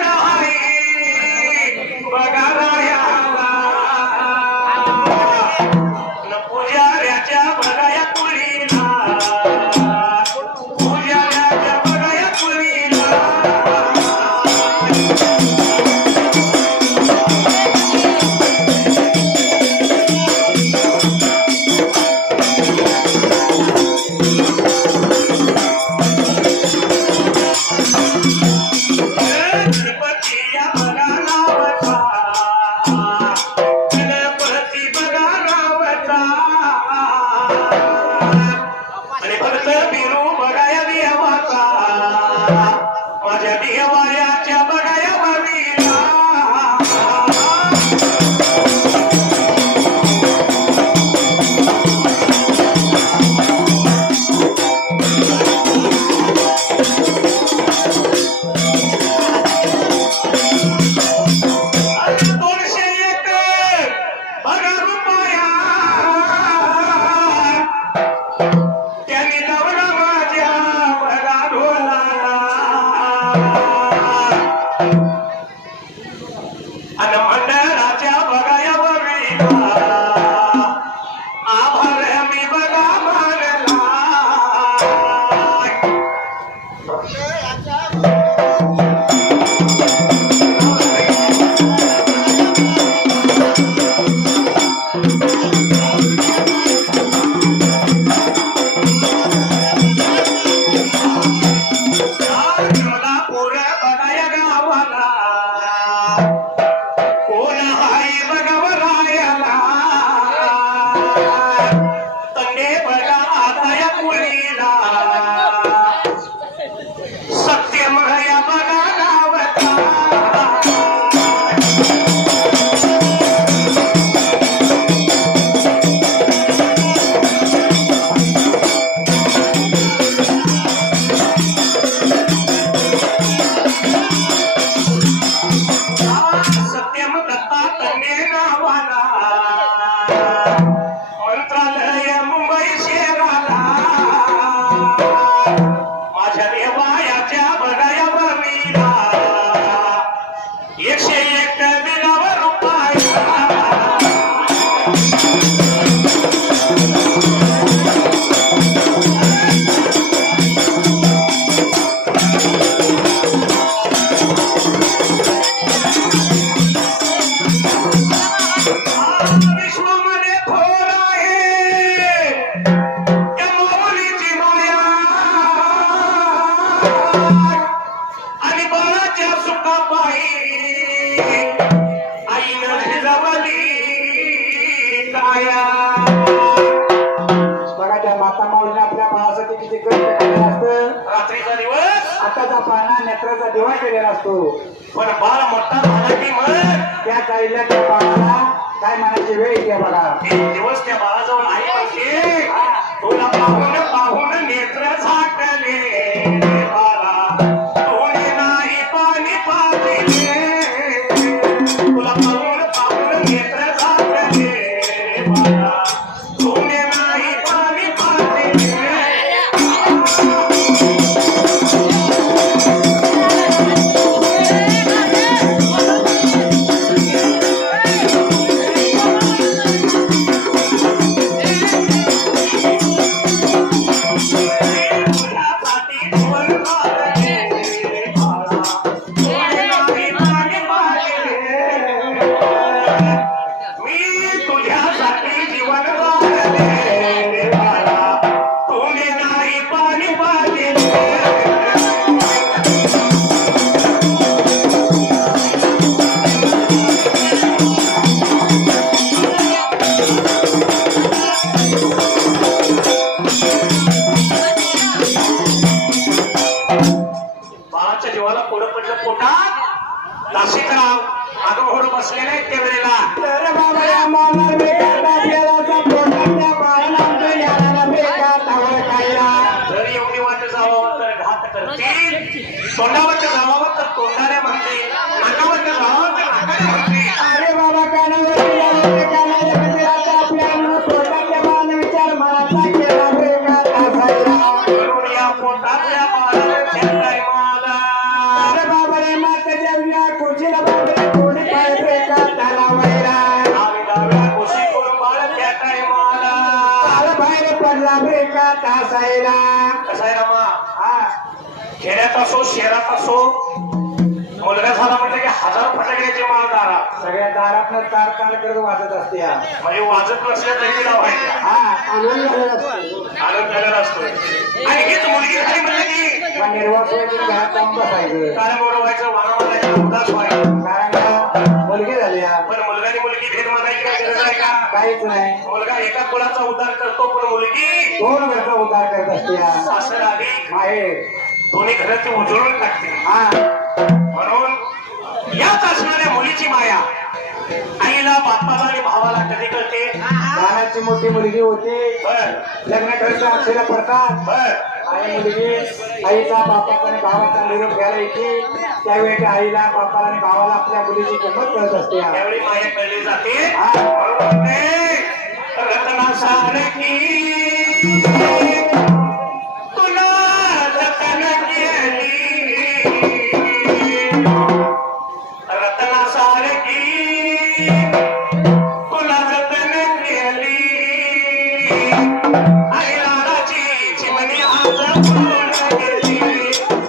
विश्वामध्ये थोर आहे त्या माऊलीची माया आणि बाळाच्या सुखापायी आईनं भिजवली काया. बघा त्या माता माऊलीने आपल्या बाळासाठी किती कष्ट केलेलं असतं. रात्रीचा दिवस आताचा पाळणा नेत्राचा दिवा केलेला असतो. पण बाळ मोठा झाला की मग त्या काळीला त्या बाळाला काय म्हणायची वेळ येते बघा. एक दिवस त्या बाळाजवळ आई म्हणते, तुला पाहून पाहून नेत्र झाकले रे बाळा, तोंडी नाही पाणी पाजले. तुला पाहून पाहून नेत्र झाकले रे बाळा, तोंडी नाही पाणी पाजले. तुझ्यासाठी जीवन वाढले रे बाळा, तोंडी नाही पाणी पाजले. बाळाच्या जीवाला पुढं पडलं पोटात. नाशिकराव आगोघोड बसलेले आहेत त्या वेळेला. तर बाबा या मानावर बेकार आपल्याला पोटातल्या बाळाला आमच्या याला बेकार तावड खायला. जर एवढी वाट जावावं तर घात करतील, तोंडावर जावावं तर तोंडाने म्हणते, नाकावर जावावं तर नाकाने म्हणते. अरे बाबा कानावर आपल्या पोटातल्या बाळाने विचार मनाचा केला बेकार असायला. म्हणून या पोटातल्या बाळाला खेळलाय मला. अरे बाबा रे मातेच्या विना खुर्चीला बांधले कोणी पाय बेकार त्याला वैरा. आणि डाव्या कुशीतून बाळ खेळताय मला. बाळ बाहेर पडला बेकार असायला. कसं आहे रमा, हा खेड्यात असो शहरात असो, मुलगा झाला म्हटलं की 1000 फटाक्याची माळ दारात. सगळ्या दारातनं तार तार करत वाजत असते हा. म्हणजे वाजत नसल्या तरी तिला व्हायच्या. आनंद झालेला असतो. आनंद झालेला असतो. आणि हीच मुलगी झाली म्हणलं की पण निर्वास व्हायचं घरात जाऊन बसायचं. काय बोलवायचं, वाना मारायचं, उदास व्हायचं. कारण का मुलगी झाली हा. पण मुलगा आणि मुलगी भेद मानायची काय गरज आहे का? काहीच नाही. मुलगा एका कुळाचा उद्धार करतो, पण मुलगी दोन घरचा उद्धार करत असते हा. सासर आली माहेर दोन्ही घरात ती उजळून टाकते. हा म्हणून याच असणाऱ्या मुलीची माया आईला, बापाला आणि भावाला कधी कळते. लहानाची मोठी मुलगी होती. बर लग्न करता अक्षरा पडतात. बर आई मुलगी आईचा बापाचा आणि भावाचा निरोप घ्यायला येते. त्यावेळी त्या आईला बापाला आणि भावाला आपल्या मुलीची किंमत कळत असते हा. त्यावेळी माया कळली जाते. हा. म्हणून म्हणते, रत्नासारखी तुला जतन केली, रत्नासारखी तुला जतन केली. आणि लाडाची चिमणी आज उडून गेली,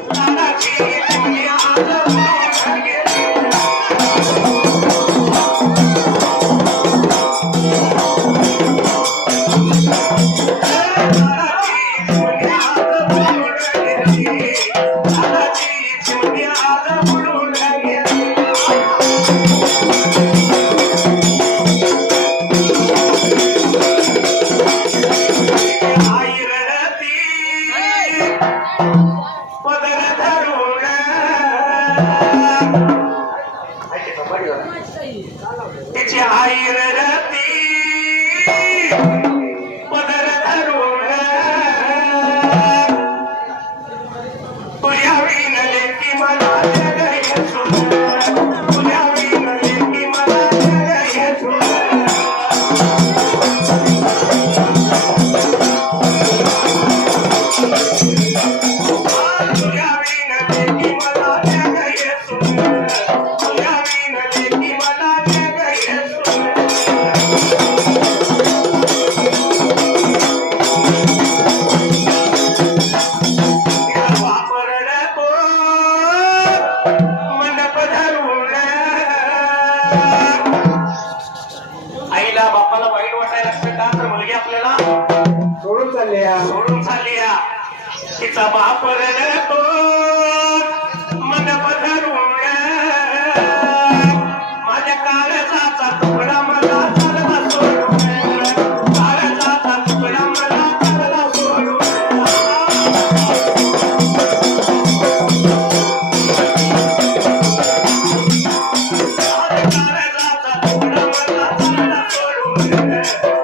लाडाची चिमणी आज उडून गेली. त्याची आई रडती पदर धरून, तुझ्या विनले की मला जग हे सोडून, तुझ्या विनले की मला जग हे सोडून. तुझ्या विनले की मला जग हे सोडून, तुझ्या विनले की मला जग हे सोडून. मंडप धरून आईला बापाला वाईट वाटायला लागतं का तर मुलगी आपल्याला सोडून चालले या सोडून चालली या तिचा बाप रडतो मंडप धरून माझ्या काळजाचा तुकडा मला चालला सोडून काळजाचा तुकडा मला चालला सोडून काळजाचा तुकडा मला चालला सोडून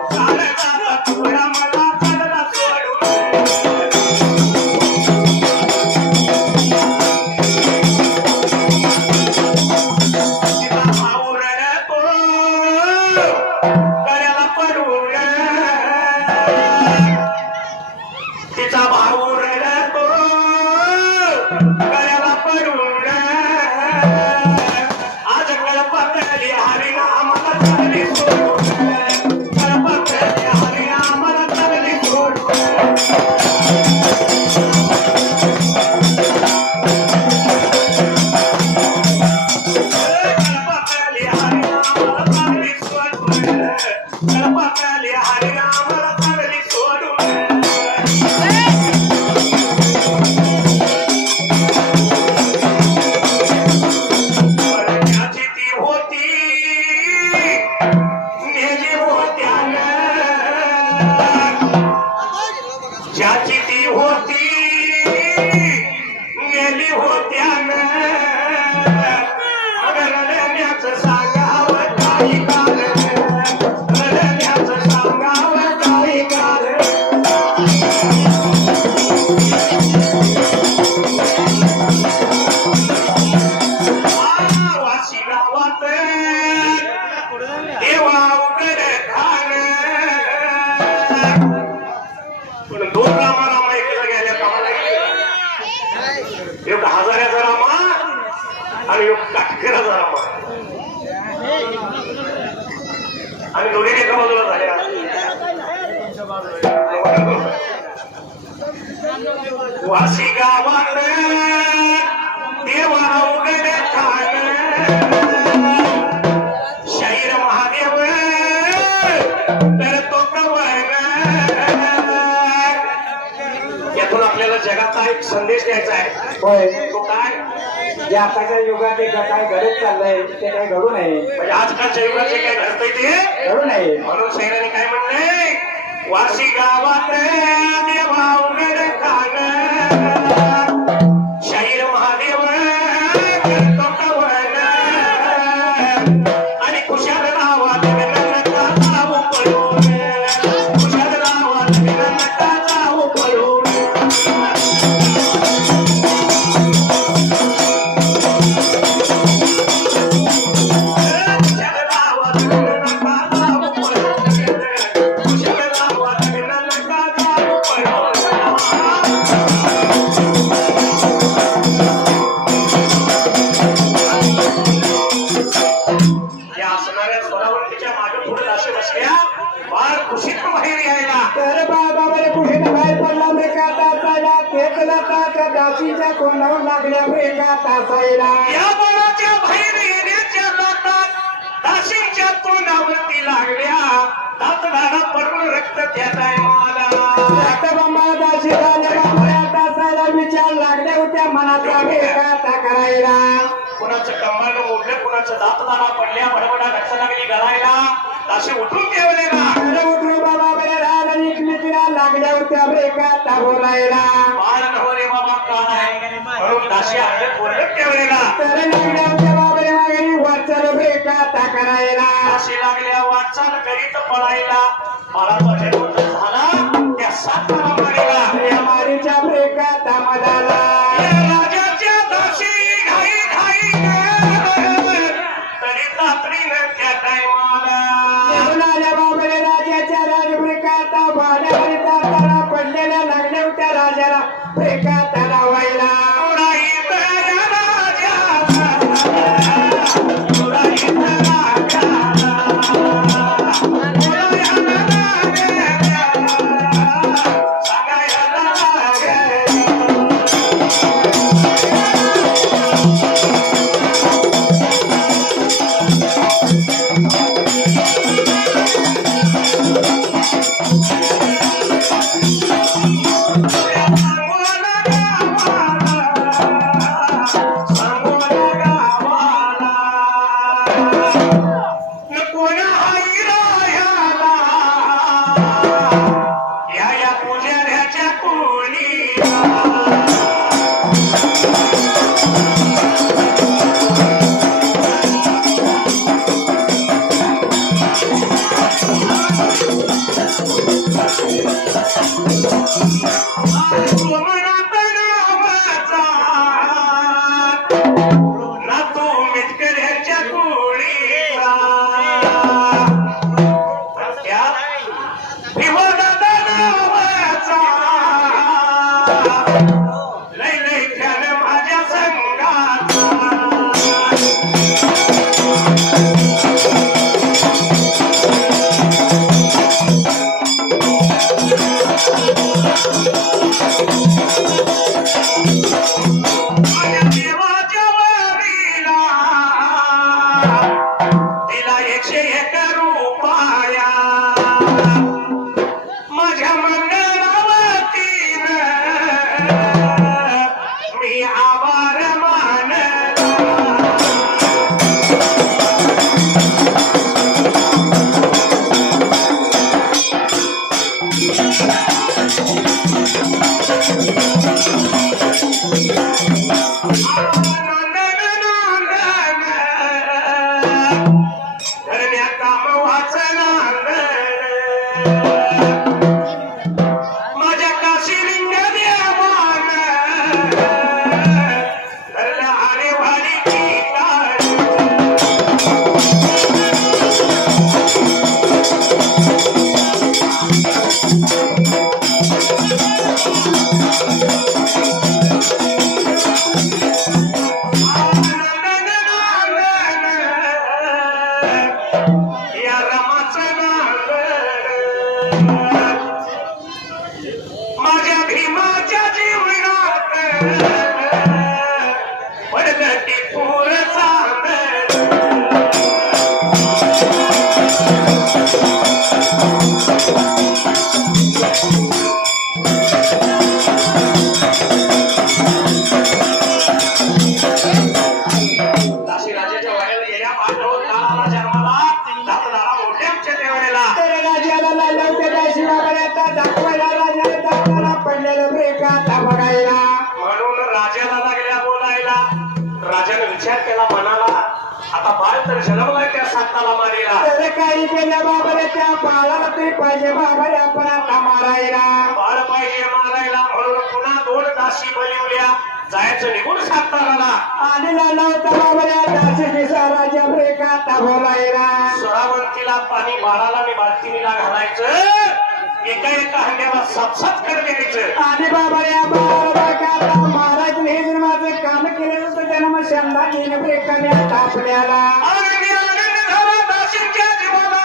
काळजाचा तुकडा मला चालला सोडून तिचा भाऊ रडतो गळ्याला पडून तिचा भाऊ रडतो गळ्याला पडून आज गळपातली हरिणा आम्हाला चालली सोडून गळपातली हरिणा आम्हाला चालली सोडून गणपती हरिणा आम्हाला चालली सोडून गणपती हरिणा आम्हाला चालली सोडून परण्याची ती होती नेली होत्यानं ज्याची ती होती नेली होत्यानं मग रडण्याचं सांगावं काही कारण रडण्याचं सांगावं काही कारण वाशी गावात देवा उघड खाण पण दोन रामा ऐकलं गेल्या कामाला एक हजाराचा रामा आणि एक काटकेराचा रामा आणि दोन्ही एका बाजूला झाल्या वाशी गावात देवा उघड खाण शाहीर महादेव तर तो कवळ यातून आपल्याला जगाचा एक संदेश द्यायचा आहे होय तो काय जे आताच्या युगात एक काय घडत चाललंय ते काही घडू नये म्हणजे आजकालच्या युगात जे काय घडतंय ते घडू नये म्हणून शाहिराने काय म्हणलंय वाशी गावात देवा उघड खाण शाहीर महादेव करतो कवळ आणि खुशाल नावात नका जाऊ पळून खुशाल नावात नका जाऊ पळून खुशाल नावात नका जाऊ पळून खुशाल नावात नका जाऊ पळून या असणाऱ्या स्वरावंतीच्या मागे पुढे असे बसल्या फार खुशीत बाहेर यायला तर बाबा बरे कुठे बाहेर पडला ब्रेकाता सायला तेचला ताच्या दासीच्या कोणावर लागल्या ब्रेकाता सायला या बाळाच्या बाहेर येण्याच्या लाटात दाशींच्या तोंडावरती लागल्या दातडाला पडून रक्त देत आहे मला बाबा दासी झाल्या बाबा सायला विचार लागल्या होत्या मनाचा ब्रेकाता करायला कुणाचं कंबानं मोडलं कुणाचं दातदारा पडल्या बडबडा रक्त लागली गळायला दाशी उठून ठेवलेला अरे उठलो बाबा बरे राहिला एकमेकीला लागल्या होत्या ब्रेकाता बोलायला बाळ नव्ह रे बाबा काय म्हणून दाशी अंगत ओरडत ठेवलेला तर लागल्या होत्या बाबरे मागणी वाचाल ब्रेकाता करायला दाशी लागल्या वाटचाल करीत पळायला बाळाचा जन्म झाला त्या सात मारीला या मारीच्या ब्रेकाता मदाला राजाच्या दाशी घाई घाई तरी तातडीनं त्या टायमाला आल्या बाबरे राजाच्या राजब्रेकाता भाड्यावरी ताताला पडलेल्या लागल्या होत्या राजाला ब्रेकाता लावायला उराईत राजाला, उराईत राजाला, उराईत राजाला. टिपूर चांदण दासी राजाच्या वाड्याला गेल्या पाठवून काळाला जन्माला दातदारा मोठ्याच्या देवळेला तर राजाला लालवते दासी बाबाने आता दाखवायला राजाने दाताला पडलेलं ब्रेकात बघायला. म्हणून राजाला लागल्या बोलायला. राजाने विचार केला म्हणाला आता बाळ तर जन्मलाय त्या साताला मारीला. तर काही केल्या बाबाने त्या बाळाला ते पाहिजे बाबाने आपण आता मारायला. बाळ पाहिजे मारायला म्हणून पुन्हा 2 दासी बोलिवल्या. जायचं निघून साताराला. आणि लालवता बाबाने दासी दिसा राजा ब्रेकात बोलायला. सोळावंतीला पाणी बाळाला आणि बालकिनीला घालायचं. एका एका हंड्याला 7-7 कड द्यायचं. आणि बाबा या बाळाला महाराज हे जर माझं काम केलेलं तर त्यानं मग शंभा घेणं ब्रेकाने आपल्याला. आणि आनंद झाला दासींच्या जीवनात.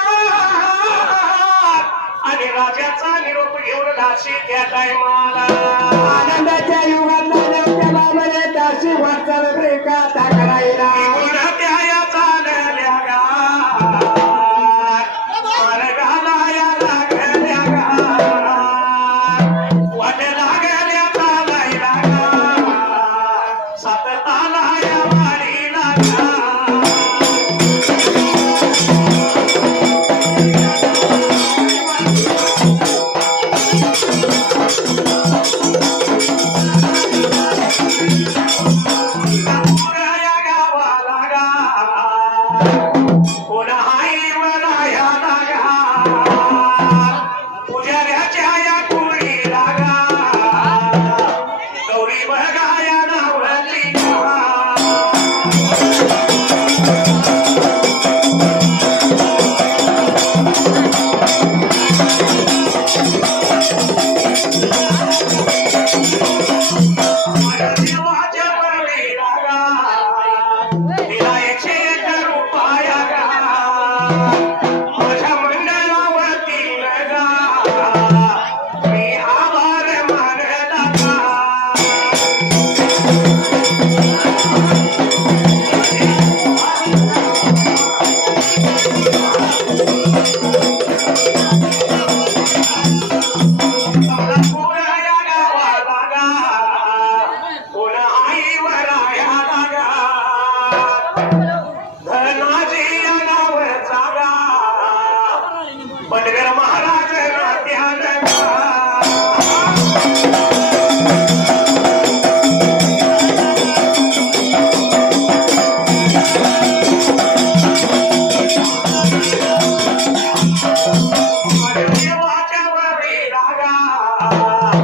आणि राजाचा निरोप घेऊन दासी त्या टायमाला आनंदाच्या युगात लालवत्या बाबाने दासी वाटचाल ब्रेकात करायला. निघून त्या चालल्या गात. मार्गाला या लागल्या गात. वाट लागल्या चालायला गात. सातताला या वाडीला गात. या गावाला गात. पुन्हा आई वरायाला गात. पुजाऱ्याच्या या कुळीला गात. गौरी बघाया नावली गात. देवाच्या बळीला गात. तिला 101 रुपया गात. माझ्या मंडळावरती गात. मी आभार मानला गात. पुराया गावाला गात. पुन्हा आई वरायाला गात. धनाजी या नावाचा गात. पटगर महाराज नात्याला गात. देवाच्या वरीला गात.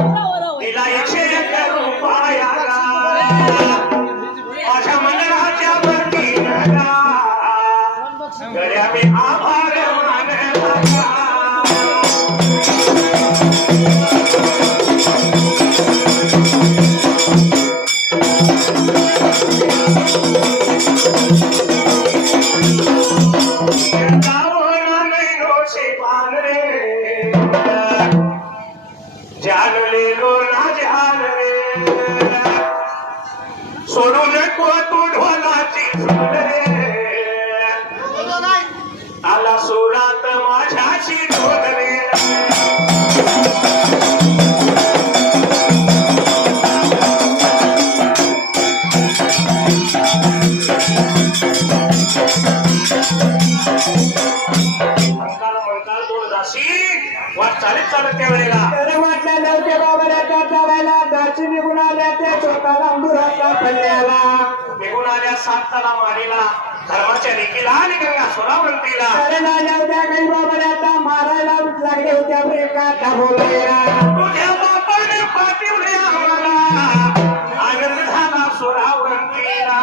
तिला 101 रुपया गात. माझ्या मंडळाच्या वतीला गात. गड्या मी आभार मानला गात. गावना नैनोशी पान रे. जानलेलो ना जान रे. सोडू नको तू ढोलाची झुल रे. आला सुरात माझ्याशी ढोल रे. मंकाल 2 दासी वाट चालत त्या वेळेला तर म्हटलं लवते बाबाने त्या चालायला दासी निघून आल्या त्या स्वतःला अंबुराचा पल्ल्याला. निघून आल्या साताला मारीला. धर्माच्या लेकीला आणि गंगा सोलावंतीला. तर लालवत्या काही बाबाने आता मारायला लागले होत्या ब्रेकात बोलायला. तुझ्या बापाने पाठवले आम्हाला. आनंद झाला सोलावंतीला.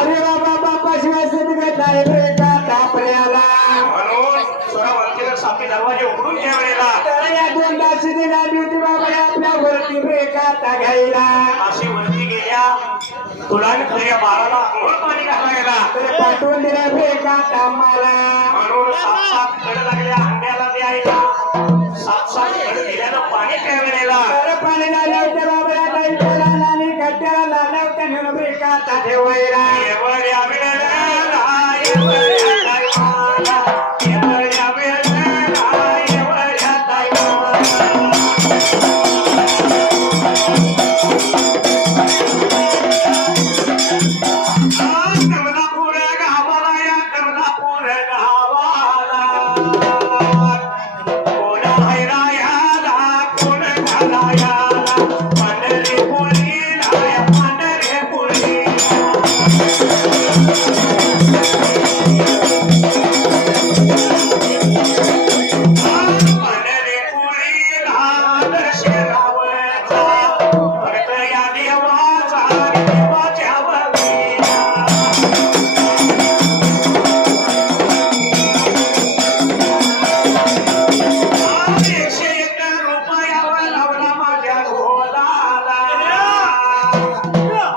अरे बाबा बापा शिवाय सदगत आहे ब्रेकात आपल्याला. म्हणून सोलावंतीला सापी दरवाजे उघडून त्या वेळेला तर या 2 दासीने लावली होती बाबाने आपल्या वरती ब्रेकात घ्यायला. अशी वरती गेल्या. तुला आणि तुझ्या बाळाला अंघोळ पाणी घालायला. तर पाठवून दिल्या ब्रेकात आम्हाला. म्हणून 7-7 कड लागल्या हंड्याला द्यायला. 7-7 कड दिल्यानं पाणी त्या वेळेला तर पाणी लावल्या होत्या बाबाला काही बोलायला आणि खड्ड्याला लावल्या होत्या नेऊन ब्रेकात आता ठेवायला एवढ्या वेळेला एवढ्या टायमाला एवढ्या वेळेला एवढ्या टायमाला कमलापूर गावाला या कमलापूर गावाला कोण हैरायाला कोण घालायाला पंढरीपुरीला या पंढरीपुरीला पंढरीपुरीला दर्शनावरचा भक्त या देवाचा देवाच्या वतीला एकशे एक रुपयावर लावला माझ्या ढोलाला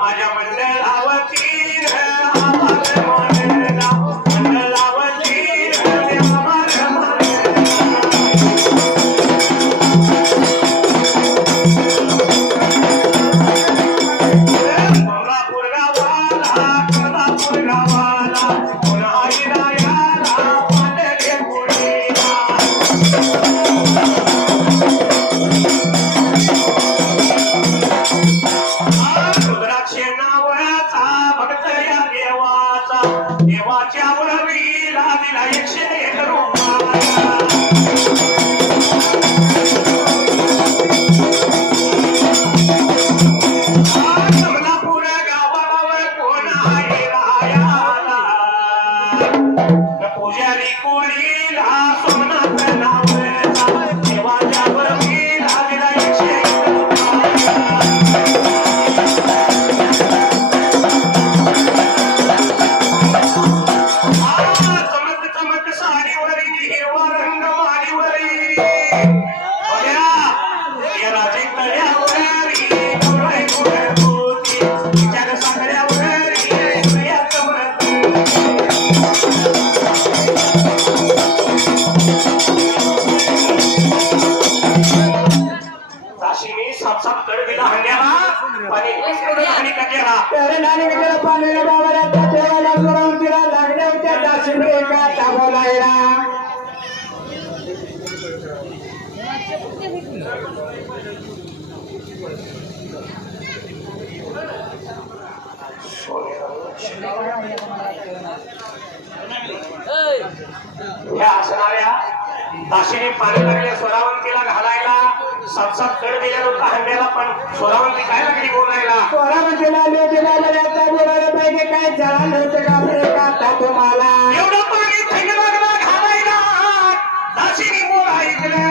माझ्या मंडळावती आभार मानला मंडळावती आभार कोल्हापूर गावाला कोल्हापूर गावाला पुन्हा हिरायाला पंढरीपुरीला रुद्राक्ष नावाचा भक्त या देवाचा देवाच्या वरवीला दिला 101 रुपया कमलापूर गावावर कोण आहे रायाला पुजारी कोळीला सोमनाथ नावाचा देवाच्या वरवीला दिला 101 चमक चमक साडीवरी हिरवा रंग माडीवरी या राजे तळ्यावरी डोळे डोळे होती विचार सागऱ्यावरी सूर्याचं व्रत काशीने सापसाप कड दिला हंड्याला आणि कट्याला तर नाणी विचार पाण्याला बाबाला त्या देवाला जोरावून तिला लागल्या होत्या दाशिंबे एका ताबोलायला ह्या असणाऱ्या दाशीने पाणी लागले स्वरावंतीला घालायला सापसाप कड दिल्या होता हंड्याला पण स्वरावंती काय लागली बोलायला स्वरावंतीला लोटीला त्या बोलायला पाहिजे काय झालं नव्हतं का बरे का तुम्हाला एवढं पाणी थंड लागला घालायला दाशीने बोल ऐकले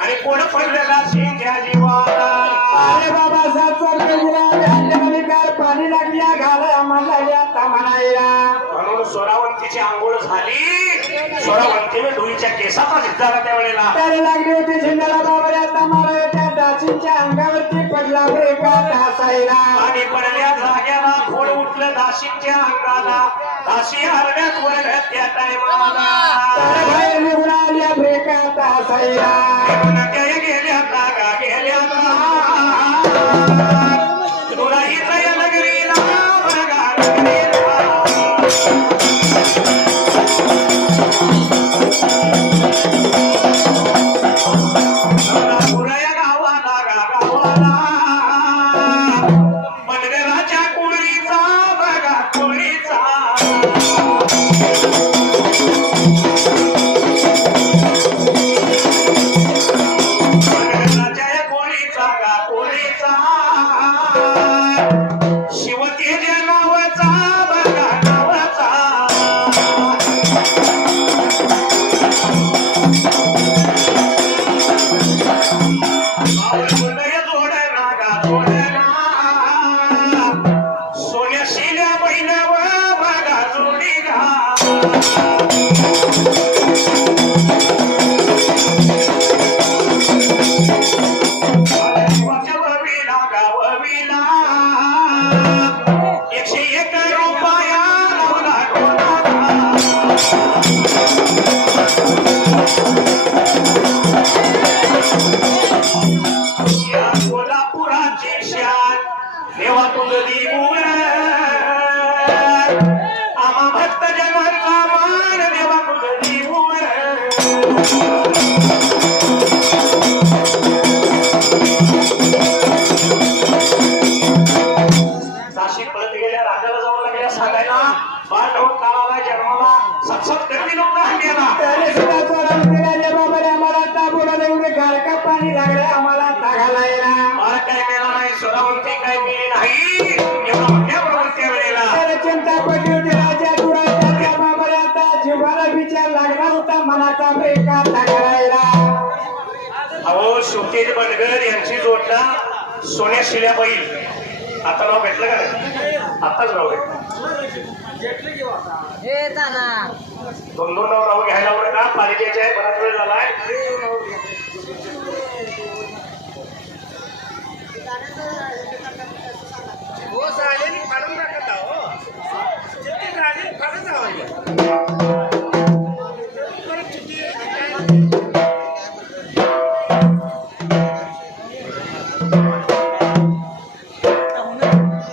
आणि कोण पडलं दाशीच्या जीवाला अरे बाबा पाणी लागल्या घाला म्हणाल्या आता म्हणायला म्हणून स्वरावंतीची आंघोळ झाली स्वरावंतीने धुळीच्या केसाचा झिजला त्यावेळेला तर लागली होती झेंडाला बाबा आता मला त्या दासीच्या अंगावरती पडला बरे का हसायला आणि पडल्या जाग्याला खोड उठलं दाशीच्या अंगाला दाशी हरण्यात वरड्यात त्या टायमाला तर बाहेर निघून आल्या ब्रेकात हसायला गेल्या जागा गेल्या तुला इथं नगरीला बघा नगरीला पुऱ्या गावाला गावाला मनगराच्या कुळीचा बघा कुळीचा मनगराच्या कोळीचा गा कोळीचा शिवतेच्या नावाचा बघा नावाचा सोन्या शिल्या पहिल्यावर बघा जोडी घा गावविला 101 रुपया लावला या कोल्हापुराची शान देवा तुझं दिवळ काशी पळत गेल्या राजाला जाऊन लागल्या सांगायला बाळ काळाला जन्माला सत्सत करती नव्हता हंड्याला तरी सुद्धा चोराला दिलेल्या बाबाने आम्हाला ताबोला एवढे गारका पाणी लागले आम्हाला ताघालायला. मला काय मिळालं नाही स्वरावंती काय मिळेल नाही एवढा म्हटल्याबरोबर त्या वेळेला तर चिंता पडली होती राजा दुराच्या त्या बाबाने आता जीवाला विचार लागणार होता मनाचा बेकार ताघालायला. अहो शोकेज बनगर यांची जोडणा सोन्या शिल्या बैल आता नाव भेटलं का नाही आताच नाव भेटलं दोन नाव घ्यायला आवडत का पालिकेचे आहे बराच वेळ झालाय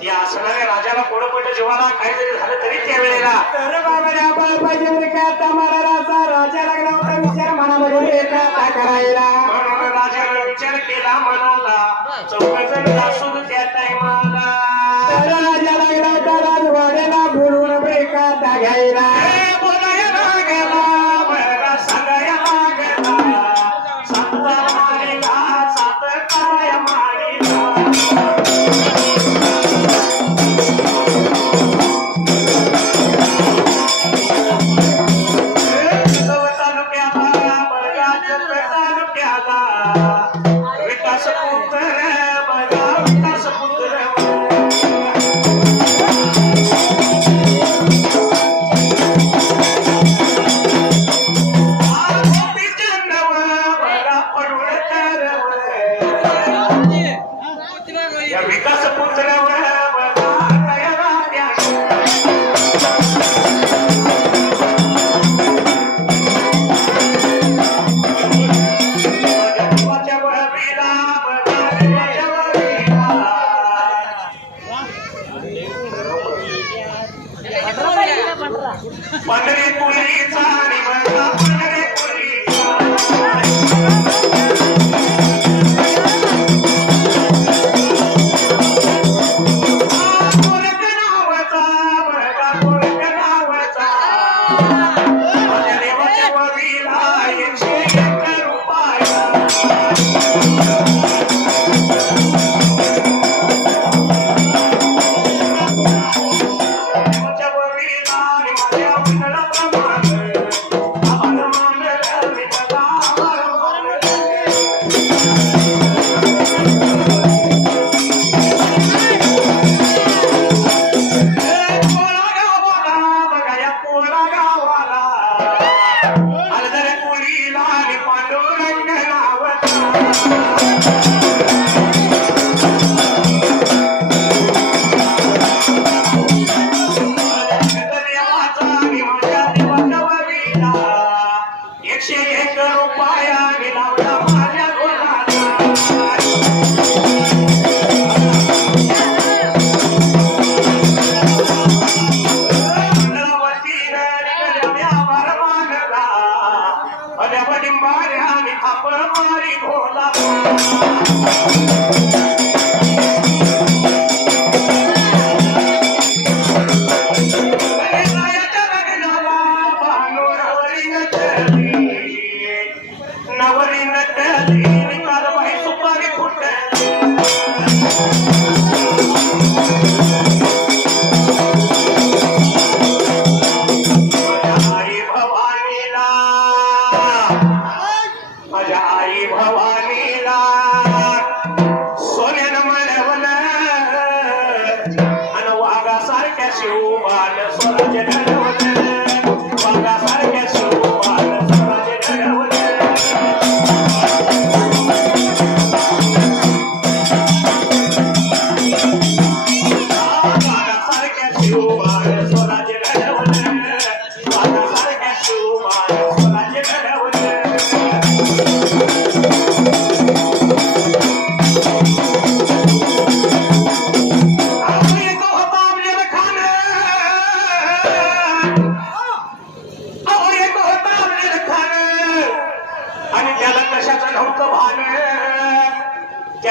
या असणाऱ्या राजाला कोडपट जीवाला काही जरी झालं तरी त्या वेळेला तर बाबाने आम्हाला पाहिजे होते का आता महाराजाचा राजा लागला होता विचार मनामध्ये एका करायला. म्हणून राजाने विचार केला मनाला चौघजण असून त्या टायमाला तर राजा लागला होता राजवाड्याला बोलवून बेका घ्यायला. बोलायला गेला बरं सांगायला गेला सात मागेला सात काय मागेला विकास पुत्र बघा विकास पुत्र या विकास पुत्र पंढरी पुरीचा निवडला पंढरी पुरीचा कोरक नावाचा बघा कोरक नावाचा माझ्या देवाच्या वरीला 101 रुपया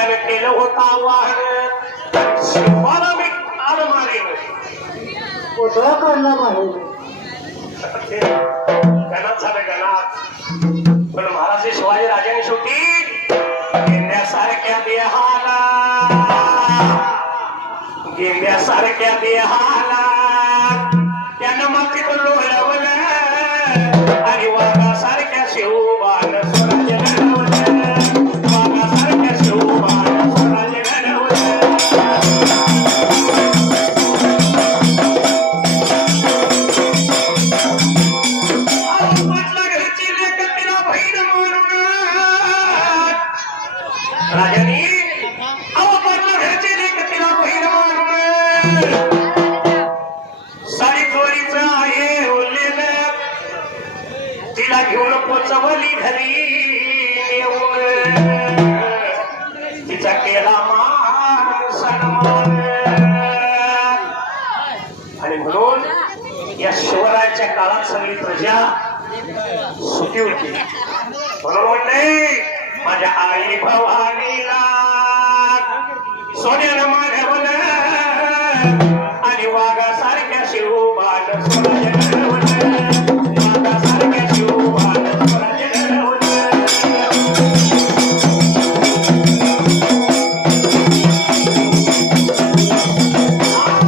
त्यानं केलं होतं आव्हान शिवाला मी ठार मारेन कुठं काढला मारे गणात झालं गणात पण महाराज शिवाजी राजाने शेवटी गेंड्यासारख्या देहाला त्यानं मातीत लोळवलं आणि वाघासारख्या शिवबान स्वराज्य घडवलं वाघासारख्या शिवबान स्वराज्य घडवलं राजानी घरचे लेख तिला बहीण मारून साडी चोरीचं आहे उरलेलं तिला घेऊन पोचवली घरी येऊन तिचा केला मान सन्मान आणि म्हणून या शिवरायाच्या काळात सगळी प्रजा सुखी होती म्हणून म्हणले माझ्या आई भवानीला सोन्यानं माधवलं आणि वाघासारख्या शिवबान स्वराज्य घडवलं वाघासारख्या शिवबान स्वराज्य घडवलं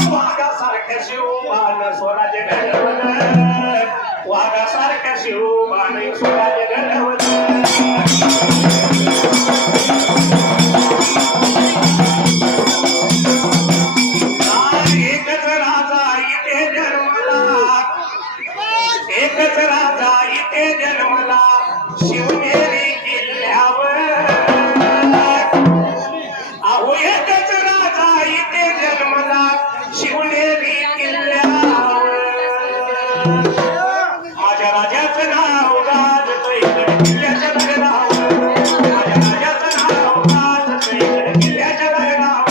वाघासारख्या शिवबान स्वराज्य घडवलं वाघासारख्या शिवबान स्वराज्य घडवलं एकच राजा इथे जन्मला शिवनेरी किल्ल्यावर अहो एकच राजा इथे जन्मला शिवनेरी किल्ल्यावर माझ्या राजाचं नाव गाजतं इकडे किल्ल्याच्या दगडावर माझ्या राजाचं नाव गाजतं इकडे किल्ल्याच्या दगडावर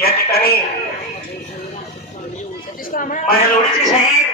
या ठिकाणी माझ्या लोणीचे शहीद